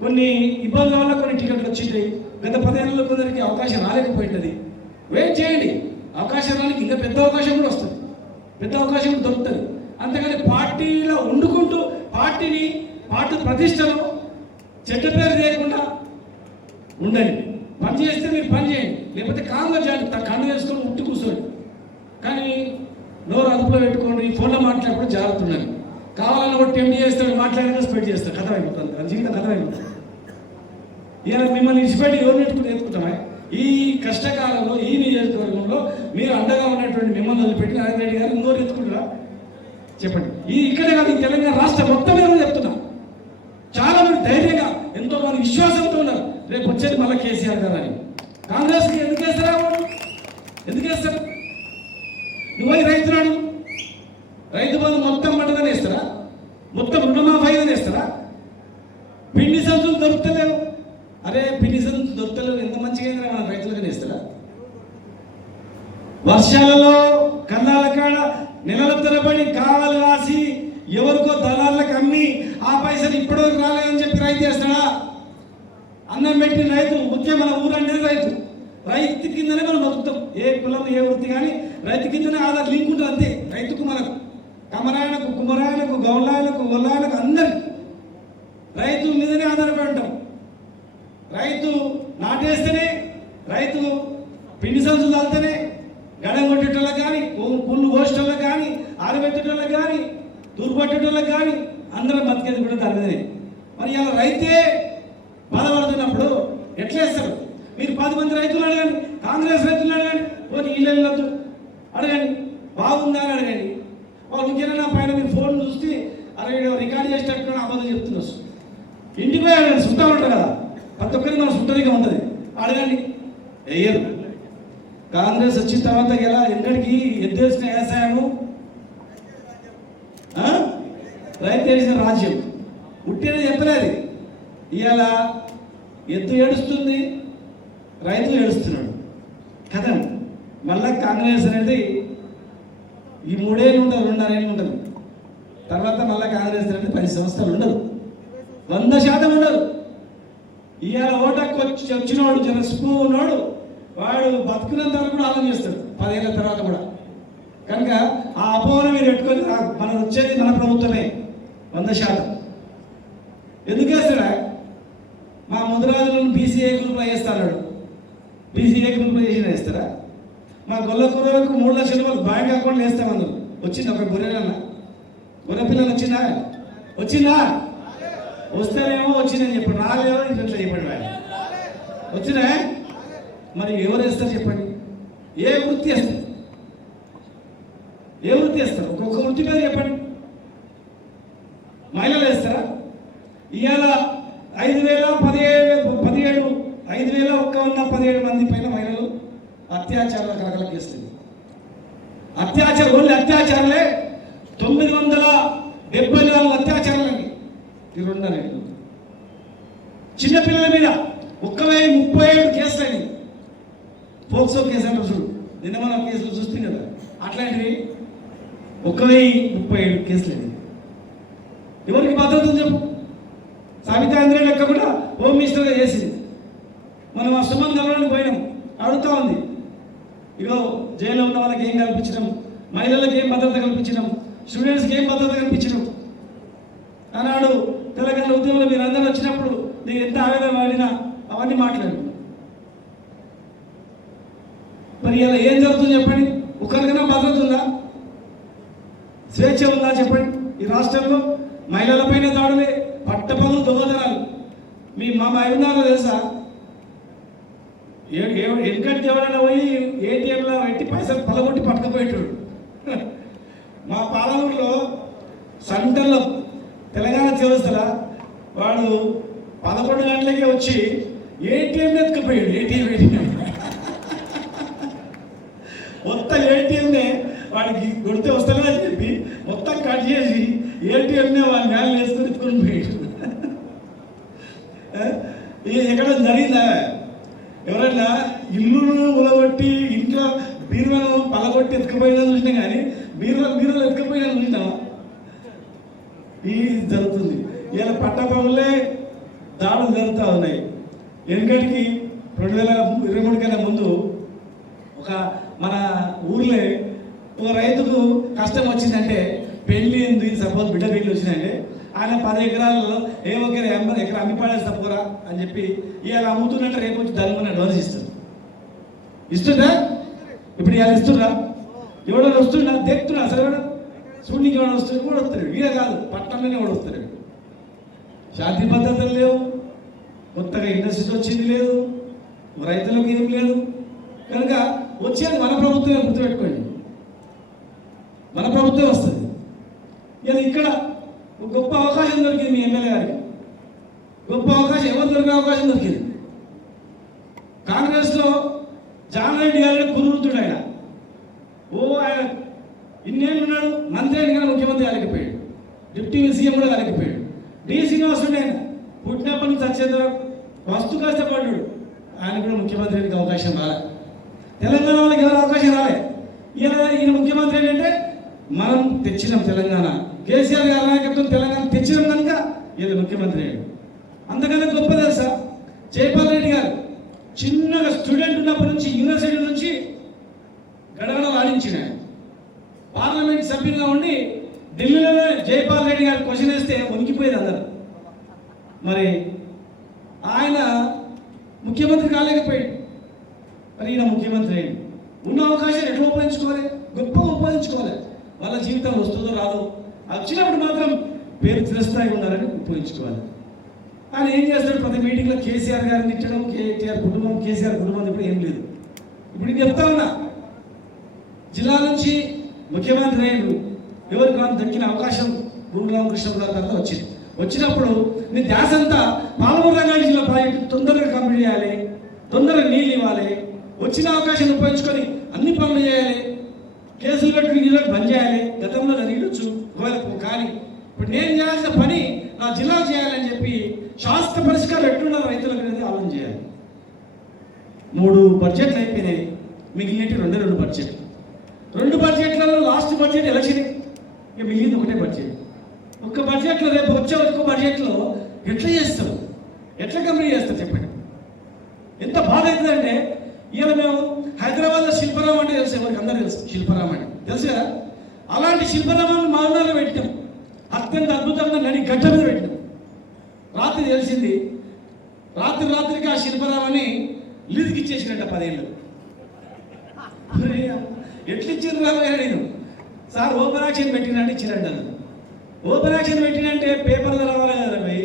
కొన్ని ఇబ్బందుల వల్ల కొన్ని టికెట్లు వచ్చింటాయి. గత 10 ఏళ్ళలో కొందరికి అవకాశం రాలేకపోయింది. వెయిట్ చేయండి, అవకాశం రానికి ఇంకా పెద్ద అవకాశం కూడా వస్తుంది, పెద్ద అవకాశం కూడా దొరుకుతుంది. అంతేగాని పార్టీలో వండుకుంటూ పార్టీ ప్రతిష్టను చెడ్డ పేరు చేయకుండా ఉండండి. పని చేస్తే మీరు పని చేయండి, లేకపోతే కాంగా చేయండి, కన్ను వేసుకొని ముట్టి కూర్చోండి. కానీ నోరు అదుపులో పెట్టుకోండి. ఫోన్లో మాట్లాడినప్పుడు జాగ్రత్త ఉండండి. కావాలని కూడా టెంప్ట్ చేస్తాడు, మాట్లాడినా స్పెడ్ చేస్తాడు, కథ అయిపోతుంది, జీవితం కథ అయిపోతుంది. ఇలా మిమ్మల్ని ఇచ్చిపెట్టి ఎవరు ఎత్తుకుంటామా? ఈ కష్టకాలంలో ఈ నియోజకవర్గంలో మీరు అండగా ఉన్నటువంటి మిమ్మల్ని వదిలిపెట్టి నరేంద్ర రెడ్డి గారు ఇంకోరు ఎత్తుకుంటారా? చెప్పండి. ఈ ఇక్కడే కాదు, ఈ తెలంగాణ రాష్ట్రం మొత్తం మీద చెప్తున్నా. చాలా మంది ధైర్యంగా, ఎంతో మంది విశ్వాసంతో ఉన్నారు రేపు వచ్చేది మళ్ళీ కేసీఆర్ గారు అని. కాంగ్రెస్కి ఎందుకు వేస్తారా? ఎందుకు వేస్తారు? నువ్వు రైతునాడు రైతు బంధు మొత్తం పడ్డదని వేస్తారా? మొత్తం రుణమాఫీ అయిందని వేస్తారా? పిండి సంచులు దొరుకుతలేవు. అరే పిండి సంచులు దొరుకుతలేవు, ఎంత మంచిగా అయిందిరా మన రైతులుగానే వేస్తారా? వర్షాలలో కన్నాల కాడ నెలల తరబడి కావాలి రాసి ఎవరికో దళాలకు అమ్మి ఆ పైసలు ఇప్పటివరకు రాలేదని చెప్పి రైతు చేస్తాడా? అన్నం పెట్టిన రైతు, ముఖ్యం మన ఊరు అనేది రైతు. రైతు కిందనే మనం బతుకుతాం. ఏ కులం ఏ వృత్తి కానీ రైతు కిందనే ఆధార్ లింక్ ఉంటుంది అంతే. రైతుకు మనకు, కమరాయనకు, కుమరాయనకు, గౌలాయనకు, గొల్లాయనకు అందరికి రైతు మీదనే ఆధారపడి ఉంటాం. రైతు నాటేస్తేనే, రైతు పిండి సంచులు తాగితేనే, గడం కొట్టేటోళ్ళకి కానీ, పుల్లు కోసేటోళ్ళకి కానీ, ఆరబెట్టేటోళ్ళకి కానీ, తూర్పట్టేటోళ్ళకి కానీ అందరం బతికేది కూడా దాని మీదనే. మరి ఇలా రైతే బాధపడుతున్నప్పుడు ఎట్లా వేస్తారు? మీరు 10 మంది రైతులు అడగండి, కాంగ్రెస్ రైతులు అడగండి, పోనీ ఇళ్ళొద్దు అడగండి, బాగుందా అని అడగండి. వాళ్ళు ఇంకేనా పైన మీరు ఫోన్ చూస్తే అరే రికార్డ్ చేసేటట్టు అబద్ధం చెప్తున్నారు. ఇంటికి పోయి అడగండి, సుట్టా ఉంటారు కదా, ప్రతి ఒక్కరికి మన సుట్టరిగా ఉంటుంది, అడగండి. వేయరు. కాంగ్రెస్ వచ్చిన తర్వాత ఎలా ఎన్నడికి ఎద్దేసిన వ్యవసాయము రైతు వేసిన రాజ్యం ఉట్టేది చెప్పలేదు. ఇవాళ ఎద్దు ఏడుస్తుంది, రైతు ఏడుస్తున్నాడు కదా. మళ్ళా కాంగ్రెస్ అనేది ఈ 3 ఏళ్ళు ఉంటుంది, 2.5 ఏళ్ళు ఉంటుంది. తర్వాత మళ్ళీ కాంగ్రెస్ అనేది 10 సంవత్సరాలు ఉండదు, 100% ఉండదు. ఇవాళ ఓటకు వచ్చినోడు జనస్పూ ఉన్నాడు, వాడు బతుకున్నంత వరకు కూడా ఆలోచన చేస్తాడు 10 ఏళ్ళ తర్వాత కూడా. కనుక ఆ అపోహను మీరు పెట్టుకొని మనం వచ్చేది మన ప్రభుత్వమే 100%. ఎందుకు వేస్తాడా? మా ముదిరాజులను బీసీఏ గ్రూప్లో వేస్తాడు, బీసీఏ గ్రూప్లో వేస్తారా? మా గొల్ల కూరలకు 3 లక్షల రూపాయలు బ్యాంక్ అకౌంట్లు వేస్తామన్నారు. వచ్చింది ఒక గొర్రెలన్న, గొర్రె పిల్లలు వచ్చిందా? వస్తేనేమో వచ్చిందని చెప్పండి, రాలేమో ఇట్లా చెప్పండి. వచ్చినా? మరి ఎవరు వేస్తారు చెప్పండి? ఏ వృత్తి వేస్తారు? ఏ వృత్తి వేస్తారు? ఒక్కొక్క వృత్తి పేరు చెప్పండి. మహిళలు వేస్తారా? ఇవాళ 5,017 మంది పైన మహిళలు అత్యాచారాల కలకలకు వేస్తుంది. అత్యాచారం, ఓన్లీ అత్యాచారాలే 974 అత్యాచారాలండి. ఈ 2 నెలలు చిన్నపిల్లల మీద 1,037 కేసులు అయినాయి. పోక్సో కేసు అంటే చూడు, నిన్న మనం కేసులు చూస్తుంది కదా, అట్లాంటివి 1,037 కేసులు అయినాయి. ఎవరికి భద్రత చెప్పు? సాబితా ఇంద్ర లెక్క కూడా హోమ్ మినిస్టర్గా చేసింది. మనం ఆ సుమన్ గవర్నమెంట్ పోయినాం, అడుగుతా ఉంది. ఇగో జైల్లో ఉన్న వాళ్ళకి ఏం కల్పించినాం, మహిళలకు ఏం భద్రత కల్పించినాం, స్టూడెంట్స్కి ఏం భద్రత కల్పించినాం అన్నాడు. తెలంగాణ ఉద్యమంలో మీరు అందరూ వచ్చినప్పుడు నీకు ఎంత ఆవేదన పడినా అవన్నీ మాట్లాడు. మరి ఇలా ఏం జరుగుతుంది చెప్పండి? ఒకరికైనా భద్రత ఉందా? స్వేచ్ఛ ఉందా చెప్పండి? ఈ రాష్ట్రంలో మహిళలపైన దాడులే, పట్టపగలు దొంగతనాలు. మీ మా మహిళలు తెలుసా? ఎన్నికటికి ఎవరైనా పోయి ఏటీఎంలో పెట్టి పైసలు పలగొట్టి పట్టుకుపోయేటాడు. మా పాలనలో సెంటర్లో తెలంగాణ వ్యవస్థల వాడు 11 గంటలకే వచ్చి ఏటీఎం ఎత్తుకుపోయాడు. మొత్తం ఏటీఎంనే వాడికి కొడితే వస్తలేదని చెప్పి మొత్తం కట్ చేసి ఏటీఎంనే వాడి మేలు వేసుకొని ఎత్తుకొని పోయాడు. ఎక్కడ జరిగిందా? ఎవరైనా ఇల్లును ఉలగొట్టి ఇంట్లో బీరువాను పలగొట్టి ఎత్తుకుపోయినా చూసినా కానీ బీరువాలు ఎత్తుకుపోయినా చూసినావా? ఇది జరుగుతుంది. ఇలా పట్టపగులే దాడులు జరుగుతూ ఉన్నాయి. ఎందుకంటే 2023 కన్నా ముందు ఒక మన ఊర్లో ఒక రైతుకు కష్టం వచ్చిందంటే, పెళ్ళి ఉంది, సపోజ్ బిడ్డ పెళ్ళి వచ్చిందంటే ఆయన 10 ఎకరాలలో ఏ ఒక్కరు ఎకరా అమ్మి పడేసి తప్పురా అని చెప్పి ఇవాళ అమ్ముతున్నట్టు రేపు వచ్చి ధర్మని అడ్వాన్స్ ఇస్తారు. ఇస్తుందా? ఇప్పుడు ఇవాళ ఇస్తున్నా? ఎవడో వస్తున్నా తెస్తున్నా అసలు ఎవడ చూడనికి ఎవడ వస్తుంది కూడా వస్తాడు. వీడే కాదు, పట్టణంలోనే ఎవడు వస్తాడు. శాంతి భద్రతలు లేవు, కొత్తగా ఇండస్ట్రీస్ వచ్చింది లేదు, రైతులకు ఏం లేదు. కనుక వచ్చేది మన ప్రభుత్వమే, గుర్తుపెట్టుకోండి, మన ప్రభుత్వం వస్తుంది. ఇలా ఇక్కడ ఒక గొప్ప అవకాశం దొరికింది మీ ఎమ్మెల్యే గారికి. గొప్ప అవకాశం, ఎవరు దొరికిన అవకాశం దొరికింది. కాంగ్రెస్లో జాన్ రెడ్డి గారు కురువృత్తుడు ఆయన. ఆయన ఇన్నేళ్ళు ఉన్నాడు, మంత్రి అయిన కానీ ముఖ్యమంత్రి కాలేకపోయాడు, డిప్యూటీ సీఎం కూడా కాలేకపోయాడు. డి శ్రీనివాస్ ఉండే ఆయన పుట్టినప్పటి నుంచి వచ్చేంత వస్తు కష్టపడ్డాడు, ఆయన కూడా ముఖ్యమంత్రికి అవకాశం రాలే. తెలంగాణ వాళ్ళకి ఎవరు అవకాశం రాలే. ఈయన ముఖ్యమంత్రి ఏంటంటే మనం తెచ్చినాం తెలంగాణ, కేసీఆర్ గారి నాయకత్వం తెలంగాణ తెచ్చినాం కనుక ఈయన ముఖ్యమంత్రి అయ్యాడు. అంతకన్నా గొప్ప తెలుసా, జైపాల్ రెడ్డి గారు చిన్నగా స్టూడెంట్ ఉన్నప్పటి నుంచి యూనివర్సిటీ నుంచి గడగడలు ఆడించిన పార్లమెంట్ సభ్యులుగా ఉండి ఢిల్లీలోనే జైపాల్ రెడ్డి గారు క్వశ్చన్ వేస్తే వణికిపోయేది అందరు. మరి ఆయన ముఖ్యమంత్రి కాలేకపోయాడు, మరి ఈయన ముఖ్యమంత్రి అయ్యాడు. ఉన్న అవకాశాన్ని ఎట్లా ఉపయోగించుకోవాలి, గొప్పగా ఉపయోగించుకోవాలి. వాళ్ళ జీవితం వస్తుందో రాదో, వచ్చినప్పుడు మాత్రం పేరు చిరస్థాయి ఉండాలని ఉపయోగించుకోవాలి. ఆయన ఏం చేస్తాడు, ప్రతి మీటింగ్లో కేసీఆర్ గారిని తిట్టడం, కేటీఆర్ కుటుంబం, కేసీఆర్ కుటుంబం ఇప్పుడు ఏం లేదు. ఇప్పుడు నేను చెప్తా ఉన్నా, జిల్లా నుంచి ముఖ్యమంత్రి అయ్యాడు, ఎవరికి నాకు దక్కిన అవకాశం భూమి రామకృష్ణరావు తర్వాత వచ్చింది. వచ్చినప్పుడు నీ ధ్యాస అంతా పాలమూరు రంగారెడ్డి జిల్లా ప్రాజెక్టు తొందరగా కంప్లీట్ చేయాలి, తొందరగా నీళ్ళు ఇవ్వాలి, వచ్చిన అవకాశాన్ని ఉపయోగించుకొని అన్ని పనులు చేయాలి, కేసులు పెట్టుకుని నీళ్ళకి బంద్ చేయాలి. గతంలో జరిగొచ్చు కానీ ఇప్పుడు నేను చేయాల్సిన పని నా జిల్లా చేయాలని చెప్పి శాస్త్ర పరిష్కారం ఎట్లున్న రైతులకు అనేది ఆలోచన చేయాలి. 3 బడ్జెట్లు అయిపోయినాయి, మిగిలినట్టు 2 బడ్జెట్లు. 2 బడ్జెట్లలో లాస్ట్ బడ్జెట్ ఎలక్షన్, ఇక మిగిలింది ఒకటే బడ్జెట్. ఒక్క బడ్జెట్లో రేపు వచ్చే ఒక్క బడ్జెట్లో ఎట్లా చేస్తారు, ఎట్లా కంప్లీట్ చేస్తారు చెప్పండి. ఎంత బాధ అవుతుందంటే, ఇవాళ మేము హైదరాబాద్లో శిల్పరామం అంటే తెలుసు, ఎవరికి అందరూ తెలుసు శిల్పరామం అంటే తెలుసు కదా. అలాంటి శిల్పరామాన్ని మానవాళ్ళు పెట్టాం, అత్యంత అద్భుతంగా నడి గడ్డ మీద పెట్టాం. రాత్రి తెలిసింది, రాత్రికి ఆ శిల్పరామాన్ని లీజుకి ఇచ్చేసినట్ట 10 ఏళ్ళు. ఎట్లు ఇచ్చింది రామయ్య, నేను సార్ ఓపెన్ యాక్షన్ పెట్టినంటే ఇచ్చినట్టు. ఓపెన్ యాక్షన్ పెట్టినంటే పేపర్లో రావాలి కదా భయ్,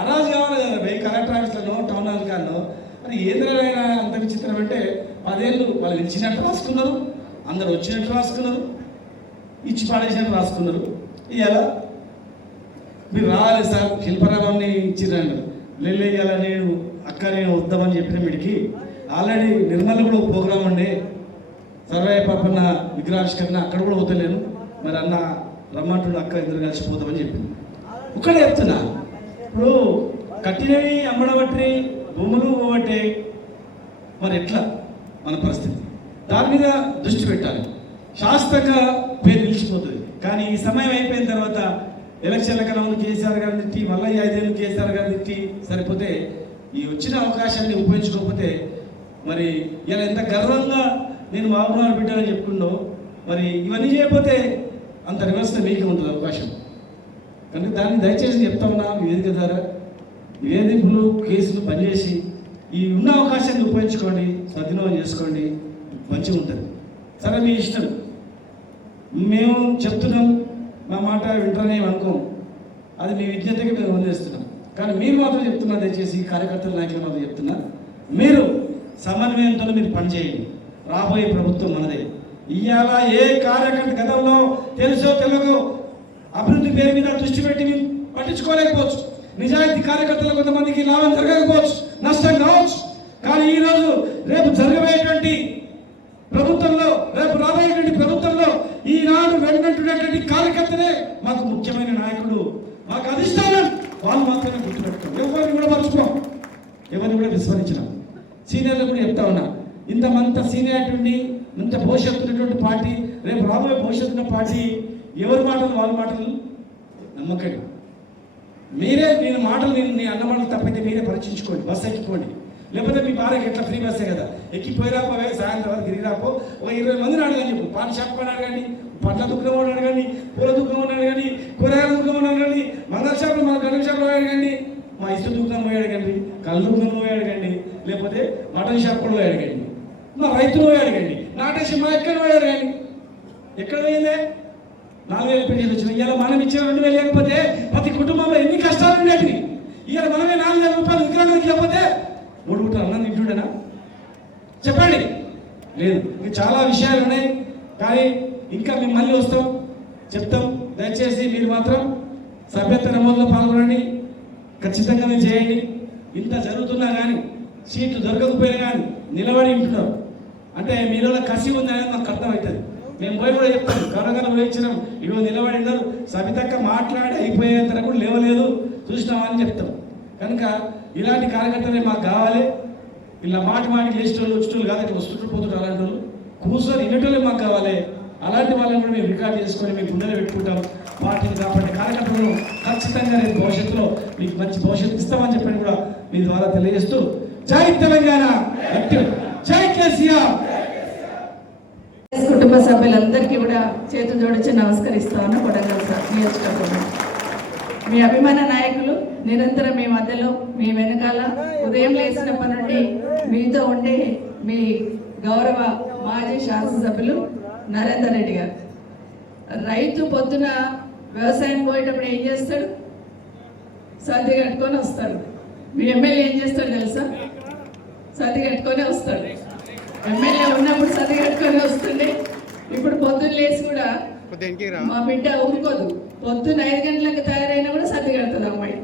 అరాజు కావాలి కదా భయ్, కలెక్టర్ ఆఫీస్లో టౌన్ హాల్ కాల్లో. అది ఏదైనా అంత విచిత్రం అంటే 10 ఏళ్ళు వాళ్ళు ఇచ్చినట్టు రాసుకున్నారు, అందరు వచ్చినట్టు రాసుకున్నారు, ఇచ్చి పాడేసినట్టు రాసుకున్నారు. ఇవాళ మీరు రావాలి సార్ శిల్పరామాన్ని ఇచ్చిరండి లేయాల, నేను నేను వద్దామని చెప్పిన వీడికి ఆల్రెడీ నిర్మల్ కూడా ఒక ప్రోగ్రాం ఉండే సర్వే పాపన్న విగ్రహావిష్కరణ, అక్కడ కూడా పోతలేను, మరి అన్న రమ్మంటుడు అక్క ఇద్దరు కలిసిపోతామని చెప్పింది. ఒక్కడే చెప్తున్నా, ఇప్పుడు కట్టినవి అమ్మడబట్టి భూములు పోబట్టే, మరి ఎట్లా మన పరిస్థితి, దాని మీద దృష్టి పెట్టాలి. శాస్త్రంగా పేరు నిలిచిపోతుంది, కానీ ఈ సమయం అయిపోయిన తర్వాత ఎలక్షన్ల కన్నా ముందు కేసీఆర్ గారిని తిట్టి, మళ్ళీ 5 ఏళ్ళు కేసీఆర్ గారిని తిట్టి సరిపోతే, ఈ వచ్చిన అవకాశాన్ని ఉపయోగించుకోకపోతే, మరి ఇలా ఎంత గర్వంగా నేను బాబునాడు బిడ్డని చెప్పుకున్నావు, మరి ఇవన్నీ చేయకపోతే అంత రివర్స్గా మీకే ఉంటుంది అవకాశం. కనుక దాన్ని దయచేసి చెప్తా ఉన్నా, వేదిక ద్వారా వేధింపులు కేసులు పనిచేసి ఈ ఉన్న అవకాశాన్ని ఉపయోగించుకోండి, సద్వినియోగం చేసుకోండి, మంచిగా ఉంటుంది. సరే మీ ఇష్టం, మేము చెప్తున్నాం, మా మాట వింటనే అనుకోం, అది మీ విజ్ఞతకి మేము వదిలేస్తున్నాం. కానీ మీరు మాత్రం చెప్తున్నా, దయచేసి కార్యకర్తల నాయకులు మాత్రం చెప్తున్నా, మీరు సమన్వయంతో మీరు పనిచేయండి. రాబోయే ప్రభుత్వం మనదే. ఇవాళ ఏ కార్యకర్త గతంలో తెలుసో తెలియకో అభివృద్ధి పేరు మీద దృష్టి పెట్టి పట్టించుకోలేకపోవచ్చు, నిజాయితీ కార్యకర్తలు కొంతమందికి లాభం జరగకపోవచ్చు, నష్టం కావచ్చు. కానీ ఈరోజు రేపు జరగబోయేటువంటి ప్రభుత్వంలో, రేపు రాబోయేటువంటి ప్రభుత్వంలో ఈనాడు వెంటనేటువంటి కార్యకర్తనే మాకు ముఖ్యమైన నాయకుడు, మాకు అధిష్టానం, వాళ్ళు మాత్రమే గుర్తుపెట్టుకోం. ఎవరిని కూడా మర్చిపోం, ఎవరిని కూడా విస్మరించినాం. సీనియర్లు కూడా చెప్తా ఉన్నా, ఇంత సీనియారిటీ ఉండి ఇంత భవిష్యత్తు ఉన్నటువంటి పార్టీ, రేపు రాబోయే భవిష్యత్తున్న పార్టీ, ఎవరి మాటలు వాళ్ళ మాటలు నమ్మకండి. మీరే నేను అన్న మాటలు తప్పైతే మీరే పరీక్షించుకోండి, బస్సు ఎక్కిపోండి. లేకపోతే మీ భార్యకి ఎట్లా ఫ్రీ బస్సే కదా, ఎక్కిపోయిరాపోవే సాయంత్రం వరకు తిరిగిరాపో, ఒక 20 మందిని అడగని చెప్పు, పాన్ షాప్ పని అడగండి, పండ్ల దుకాణం అని అడగండి, పూల దుకాణం అని అడగండి, కూరగాయల దుకాణం అడగండి, మంగళ షాపులు మన గంటల షాపులో అడగండి, మా ఇష్ట దుకాణం పోయి అడగండి, కళ్ళ దుకాణం పోయి అడగండి, లేకపోతే మటన్ షాప్ కూడా పోయి అడగండి, మా రైతులు పోయి అడగండి, నాటేసి మా ఎక్కడ పోయి అడగండి. ఎక్కడ పోయిందే 4,000 పెన్షన్లు వచ్చినాయి. ఇవాళ మనం ఇచ్చే 2,000 లేకపోతే ప్రతి కుటుంబంలో ఎన్ని కష్టాలు ఉండేవి. ఇవాళ మనమే 4,000 రూపాయలు విగ్రహానికి ఇవ్వకపోతే 3 గుంటలు అన్నం తింటుండేనా చెప్పండి? లేదు. ఇంకా చాలా విషయాలు ఉన్నాయి, కానీ ఇంకా మేము మళ్ళీ వస్తాం, చెప్తాం. దయచేసి దయచేసి మీరు మాత్రం సభ్యత్వ నమోదులో పాల్గొనండి, ఖచ్చితంగా మీరు చేయండి. ఇంత జరుగుతున్నా కానీ సీట్లు దొరకకపోయినా కానీ నిలబడి ఉంటున్నారు అంటే మీలో కసి ఉందనేది మాకు అర్థమవుతుంది. మేము పోయి కూడా చెప్తాం, కరోనా పోయించినాం, ఇగో నిలబడి ఉన్నారు, సబితక్క మాట్లాడి అయిపోయేంత కూడా లేవలేదు చూసినామని చెప్తాం. కనుక ఇలాంటి కార్యకర్తలే మాకు కావాలి. ఇలా మాటికి లేచేటోళ్ళు వచ్చేటోళ్ళు కాదు, ఇట్లా వస్తుంటూ పోతుంటారు. అలాంటి వాళ్ళు కూర్చొని వినేటోళ్ళే మాకు కావాలి. అలాంటి వాళ్ళని కూడా మేము రికార్డ్ చేసుకొని మేము గుండెలో పెట్టుకుంటాం. పార్టీని కాబట్టి కార్యకర్తలను ఖచ్చితంగా రేపు భవిష్యత్తులో మీకు మంచి భవిష్యత్తు ఇస్తామని చెప్పని కూడా మీ ద్వారా తెలియజేస్తూ, జై తెలంగాణ, జై కేసీఆర్. కుటుంబ సభ్యులందరికీ కూడా చేతులు జోడించి నమస్కరిస్తాను. కొడంగల్ నియోజకవర్గం మీ అభిమాన నాయకులు నిరంతరం మీ మధ్యలో, మీ వెనకాల ఉదయం లేచినప్పటి నుండి మీతో ఉండే మీ గౌరవ మాజీ శాసనసభ్యులు నరేందర్ రెడ్డి గారు. రైతు పొద్దున వ్యవసాయం పోయేటప్పుడు ఏం చేస్తాడు? సర్ది కట్టుకొని వస్తాడు. మీ ఎమ్మెల్యే ఏం చేస్తాడు తెలుసా? సర్ది కట్టుకొని వస్తాడు. ఎమ్మెల్యే ఉన్నప్పుడు సర్ది కట్టుకొని వస్తుండే. ఇప్పుడు పొద్దున్న లేచి కూడా మా బిడ్డ ఊరుకోదు, పొద్దున్న 5 గంటలకు తయారైనా కూడా సర్ది కడుతుంది అమ్మాయి.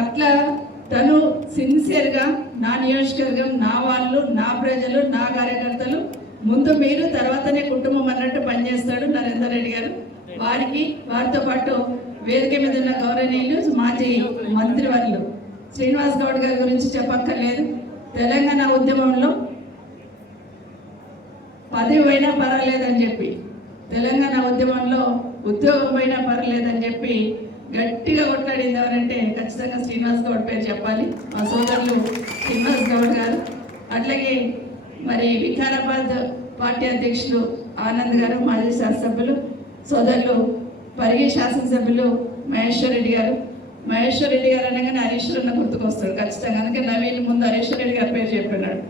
అట్లా తను సిన్సియర్గా నా నియోజకవర్గం, నా వాళ్ళు, నా ప్రజలు, నా కార్యకర్తలు, ముందు మీరు తర్వాతనే కుటుంబం అన్నట్టు పనిచేస్తాడు నరేందర్ రెడ్డి గారు. వారితో పాటు వేదిక మీద ఉన్న గౌరవనీయులు మాజీ మంత్రివర్యులు శ్రీనివాస్ గౌడ్ గారి గురించి చెప్పక్కర్లేదు. తెలంగాణ ఉద్యమంలో 10 పోయినా పర్వాలేదని చెప్పి, తెలంగాణ ఉద్యమంలో ఉద్యోగం పోయినా పర్వాలేదని చెప్పి గట్టిగా కొట్లాడింది ఎవరంటే ఖచ్చితంగా శ్రీనివాస్ గౌడ్ పేరు చెప్పాలి. మా సోదరులు శ్రీనివాస్ గౌడ్ గారు. అట్లాగే మరి వికారాబాద్ పార్టీ అధ్యక్షులు ఆనంద్ గారు, మాజీ శాసనసభ్యులు, సోదరులు పరిగి శాసనసభ్యులు మహేశ్వర్ రెడ్డి గారు. మహేశ్వర్ రెడ్డి గారు అనగానే హరీశ్వర్ అన్న గుర్తుకొస్తాడు ఖచ్చితంగా. అందుకే నవీన్ ముందు హరీశ్వర్ రెడ్డి గారి పేరు చెప్పినాడు.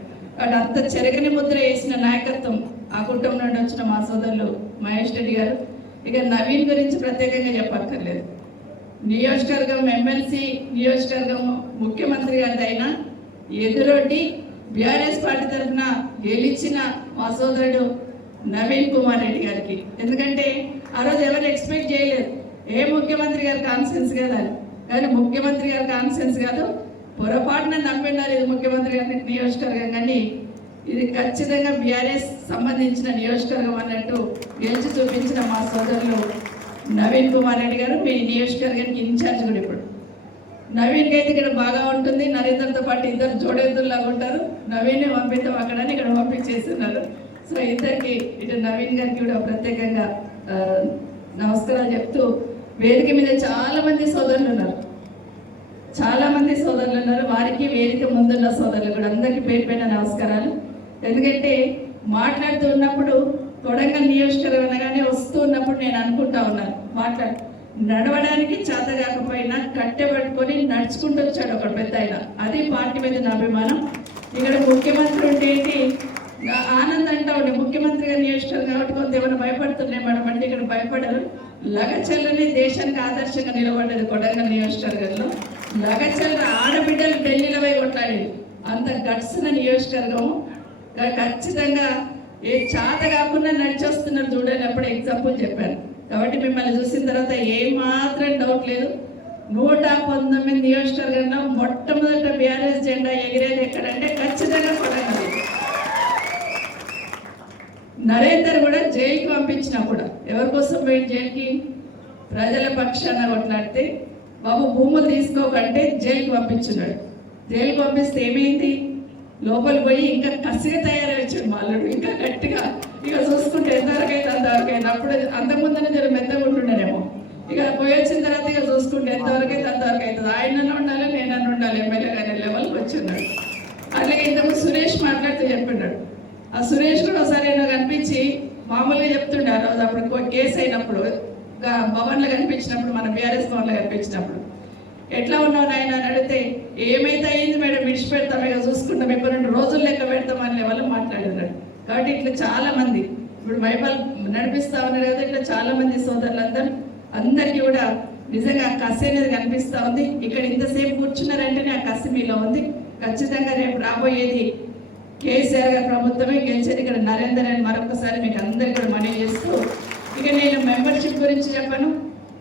అటు అంత చెరగని ముద్ర వేసిన నాయకత్వం ఆ కుటుంబం నుండి వచ్చిన మా సోదరులు మహేష్ రెడ్డి గారు. ఇక నవీన్ గురించి ప్రత్యేకంగా చెప్పక్కర్లేదు. నియోజకవర్గం ఎమ్మెల్సీ నియోజకవర్గం ముఖ్యమంత్రి గారిది అయినా ఎదురొడ్డి బీఆర్ఎస్ పార్టీ తరఫున గెలిచిన మా సోదరుడు నవీన్ కుమార్ రెడ్డి గారికి. ఎందుకంటే ఆ రోజు ఎవరు ఎక్స్పెక్ట్ చేయలేదు, ఏ ముఖ్యమంత్రి గారి కాన్ఫిడెన్స్ కదా అని. కానీ ముఖ్యమంత్రి గారి కాన్ఫిడెన్స్ కాదు, పొరపాటున నమ్మినారు ఇది ముఖ్యమంత్రి గారి నియోజకవర్గం. కానీ ఇది ఖచ్చితంగా బీఆర్ఎస్ సంబంధించిన నియోజకవర్గం అన్నట్టు గెలిచి చూపించిన మా సోదరులు నవీన్ కుమార్ రెడ్డి గారు మీ నియోజకవర్గానికి ఇన్ఛార్జ్ కూడా. ఇప్పుడు నవీన్కి అయితే ఇక్కడ బాగా ఉంటుంది, నరేందర్తో పాటు ఇద్దరు జోడెద్దుల్లాగా ఉంటారు. నవీన్ని పంపిద్దాం అక్కడని ఇక్కడ పంపించేస్తున్నారు. సో ఇద్దరికి ఇటు నవీన్ గారికి కూడా ప్రత్యేకంగా నమస్కారాలు చెప్తూ, వేదిక మీద చాలా మంది సోదరులు ఉన్నారు, వారికి వేదిక ముందున్న సోదరులు కూడా అందరికీ పేరు పైన నమస్కారాలు. ఎందుకంటే మాట్లాడుతూ ఉన్నప్పుడు కొడంగల్ నియోజకవర్గం అనగానే వస్తూ ఉన్నప్పుడు నేను అనుకుంటా ఉన్నాను, నడవడానికి చేత కాకపోయినా కట్టె పట్టుకొని నడుచుకుంటూ వచ్చాడు ఒక పెద్ద ఆయన. అది పార్టీ మీద నా అభిమానం. ఇక్కడ ముఖ్యమంత్రి ఉంటే ఏంటి ఆనంద్ అంటా ఉండే, ముఖ్యమంత్రి గారి నియోజకవర్గం కాబట్టి కొంత ఏమైనా భయపడుతున్నాయి మేడం అంటే ఇక్కడ భయపడరు. లగచల్లని దేశానికి ఆదర్శంగా నిలబడ్డది కొడంగల్ నియోజకవర్గంలో. లగచల్ల ఆడబిడ్డలు ఢిల్లీలో పోయి కొట్లాడేది, అంత గట్సిన నియోజకవర్గము. ఖచ్చితంగా ఏ చేత కాకుండా నడిచొస్తున్నారు చూడండి, అప్పుడు ఎగ్జాంపుల్ చెప్పాను. కాబట్టి మిమ్మల్ని చూసిన తర్వాత ఏమాత్రం డౌట్ లేదు, 119 నియోజకవర్గంలో మొట్టమొదట బీఆర్ఎస్ జెండా ఎగిరేది ఎక్కడంటే ఖచ్చితంగా కొడంగల్. నరేందర్ కూడా జైలుకి పంపించినప్పుడు ఎవరి కోసం పోయి జైలుకి? ప్రజల పక్షాన కొట్లాడితే బాబు భూములు తీసుకోకంటే జైలుకి పంపించున్నాడు. జైలుకి పంపిస్తే ఏమైంది? లోపల పోయి ఇంకా కసిగా తయారై వచ్చాడు మాల్లుడు, ఇంకా గట్టిగా. ఇక చూసుకుంటే ఎంతవరకైతే అంతవరకైతే, అప్పుడు అంతకుముందనే జర మెత్తగా ఉంటుండేనేమో. ఇక పోయి వచ్చిన తర్వాత ఇక చూసుకుంటే ఎంతవరకైతే అంతవరకు అవుతుంది. ఆయనన్నా ఉండాలి, నేనన్నా ఉండాలి, ఎమ్మెల్యే గారి లెవెల్కి వచ్చిన్నాడు. అలాగే ఇంతకు సురేష్ మాట్లాడుతూ చెప్పిన్నాడు. ఆ సురేష్ కూడా ఒకసారి ఏమో కనిపించి మామూలుగా చెప్తుండే, ఆ రోజు అప్పుడు కేసు అయినప్పుడు భవన్లో కనిపించినప్పుడు, మన బీఆర్ఎస్ భవన్లో కనిపించినప్పుడు, ఎట్లా ఉన్నావు నాయన అని అడిగితే, ఏమైతే అయ్యింది మేడం విడిచిపెడతాం, ఇక చూసుకుంటాం, ఇప్పుడు 2 రోజులు లెక్క పెడతామని లెవెల్లో మాట్లాడినాడు. కాబట్టి ఇట్లా చాలా మంది ఇప్పుడు మైపాల్ నడిపిస్తా ఉన్నారు కదా, ఇట్లా చాలా మంది సోదరులందరూ అందరికీ కూడా నిజంగా ఆ కసి అనేది కనిపిస్తూ ఉంది. ఇక్కడ ఇంతసేపు కూర్చున్నారంటేనే ఆ కసి మీలో ఉంది. ఖచ్చితంగా రేపు రాబోయేది కేసీఆర్ గారి ప్రభుత్వమే గెలిచేది. ఇక్కడ నరేందర్ అని మరొకసారి మీకు అందరికీ కూడా మనవి చేస్తూ, ఇక నేను మెంబర్షిప్ గురించి చెప్పను,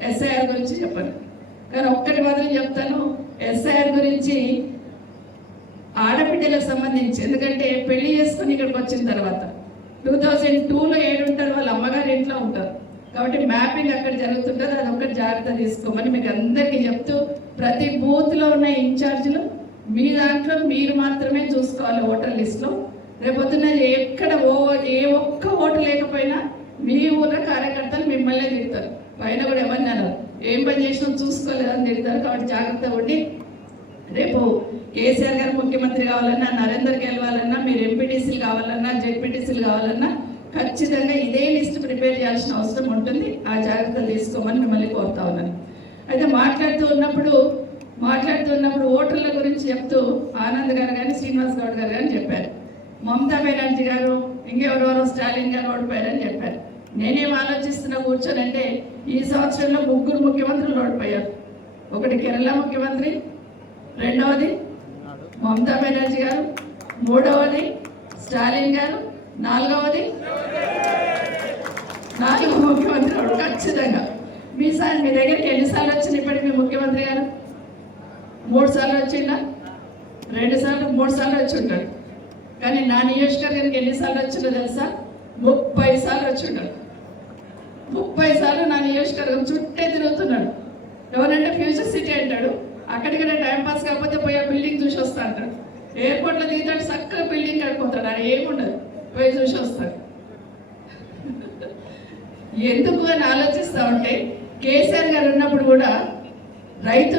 ఎస్ఐఆర్ గురించి చెప్పను. కానీ ఒక్కటి మాత్రం చెప్తాను, ఎస్ఐఆర్ గురించి ఆడబిడ్డలకు సంబంధించి. ఎందుకంటే పెళ్లి చేసుకుని ఇక్కడికి వచ్చిన తర్వాత 2002లో ఏడుంటారు, వాళ్ళ అమ్మగారి ఇంట్లో ఉంటారు. కాబట్టి మ్యాపింగ్ అక్కడ జరుగుతుంటుంది, అది ఒక్కటి జాగ్రత్త తీసుకోమని మీకు అందరికీ చెప్తూ, ప్రతి బూత్లో ఉన్న ఇన్ఛార్జీలు మీ దాంట్లో మీరు మాత్రమే చూసుకోవాలి ఓటర్ లిస్ట్లో. రేపొద్దున ఎక్కడ ఏ ఒక్క ఓటు లేకపోయినా మీ ఊళ్ళో కార్యకర్తలు మిమ్మల్నే తిడతారు, పైన కూడా ఎవరిని అన్నారు, ఏం పని చేసినా చూసుకోలేదని తిడతారు. కాబట్టి జాగ్రత్త ఉండి రేపు కేసీఆర్ గారు ముఖ్యమంత్రి కావాలన్నా, నరేందర్ గెలవాలన్నా, మీరు ఎంపీటీసీలు కావాలన్నా, జెడ్పీటీసీలు కావాలన్నా ఖచ్చితంగా ఇదే లిస్ట్ ప్రిపేర్ చేయాల్సిన అవసరం ఉంటుంది. ఆ జాగ్రత్తలు తీసుకోమని మిమ్మల్ని కోరుతా ఉన్నాను. అయితే మాట్లాడుతూ ఉన్నప్పుడు ఓటర్ల గురించి చెప్తూ ఆనంద్ గారు కానీ శ్రీనివాస్ గౌడ్ గారు కానీ చెప్పారు, మమతా బెనర్జీ గారు ఇంకెవరెవరో స్టాలిన్ గారు ఓడిపోయారని చెప్పారు. నేనేం ఆలోచిస్తున్నా కూర్చోనంటే, ఈ సంవత్సరంలో 3 ముఖ్యమంత్రులు ఓడిపోయారు. ఒకటి కేరళ ముఖ్యమంత్రి, రెండవది మమతా బెనర్జీ గారు, మూడవది స్టాలిన్ గారు, నాలుగవ ముఖ్యమంత్రి వాడు. ఖచ్చితంగా మీ దగ్గరికి ఎన్నిసార్లు వచ్చింది ఇప్పటికి మీ ముఖ్యమంత్రి గారు? 3 సార్లు వచ్చిందా? 2 సార్లు 3 సార్లు వచ్చి ఉంటాడు. కానీ నా నియోజకవర్గానికి ఎన్నిసార్లు వచ్చిందో తెలుసా? 30 సార్లు వచ్చి ఉంటాడు. 30 సార్లు నా నియోజకవర్గం చుట్టే తిరుగుతున్నాడు. ఎవరంటే ఫ్యూచర్ సిటీ అంటాడు, అక్కడికనే టైంపాస్ కాకపోతే పోయి ఆ బిల్డింగ్ చూసి వస్తా అంటాడు. ఎయిర్పోర్ట్లో దిగుతాడు, చక్కగా బిల్డింగ్ కట్టుకుంటాడు, అది ఏముండదు, పోయి చూసి వస్తాడు. ఎందుకు అని ఆలోచిస్తూ ఉంటే, కేసీఆర్ గారు ఉన్నప్పుడు కూడా రైతు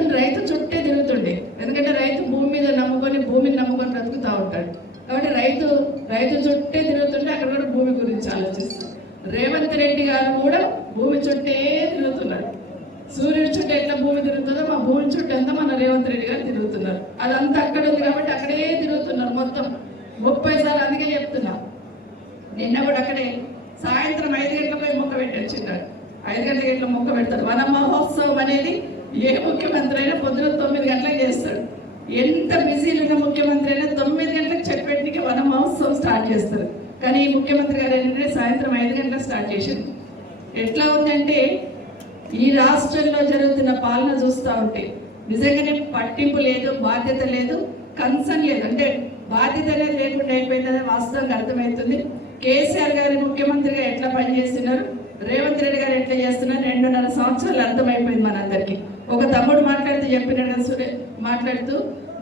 చుట్టే తిరుగుతుండే. ఎందుకంటే రైతు భూమిని నమ్ముకొని బ్రతుకుతూ ఉంటాడు. కాబట్టి రైతు చుట్టే తిరుగుతుంటే అక్కడ కూడా భూమి గురించి ఆలోచిస్తాడు. రేవంత్ రెడ్డి గారు కూడా భూమి చుట్టే తిరుగుతున్నాడు. సూర్యుడి చుట్టూ ఎట్లా భూమి తిరుగుతుందో మా భూమి చుట్టూ అంతా మన రేవంత్ రెడ్డి గారు తిరుగుతున్నారు. అదంతా అక్కడ ఉంది కాబట్టి అక్కడే తిరుగుతున్నారు మొత్తం 30 సార్లు. అందుకే చెప్తున్నా, నిన్న కూడా అక్కడే సాయంత్రం 5 గంటలకు పోయి మొక్క పెట్టి వచ్చింటాడు. 5 గంటలకు ఇట్లా మొక్క పెడతాడు. వన మహోత్సవం అనేది ఏ ముఖ్యమంత్రి అయినా పొద్దున 9 గంటలకు చేస్తాడు. ఎంత బిజీలు ఉన్న ముఖ్యమంత్రి అయినా 9 గంటలకు చెప్పేటికి వన మహోత్సవం స్టార్ట్ చేస్తారు. కానీ ఈ ముఖ్యమంత్రి గారు ఏంటంటే సాయంత్రం 5 గంటలకు స్టార్ట్ చేసింది. ఎట్లా ఉందంటే, ఈ రాష్ట్రంలో జరుగుతున్న పాలన చూస్తూ ఉంటే నిజంగానే పట్టింపు లేదు, బాధ్యత లేదు, కన్సర్న్ లేదు. అంటే బాధ్యత అనేది లేకుండా అయిపోయిందని వాస్తవంగా అర్థమవుతుంది. కేసీఆర్ గారి ముఖ్యమంత్రిగా ఎట్లా పనిచేస్తున్నారు, రేవంత్ రెడ్డి గారు ఎట్లా చేస్తున్నారు, 2.5 సంవత్సరాలు అర్థమైపోయింది మనందరికీ. ఒక తమ్ముడు మాట్లాడుతూ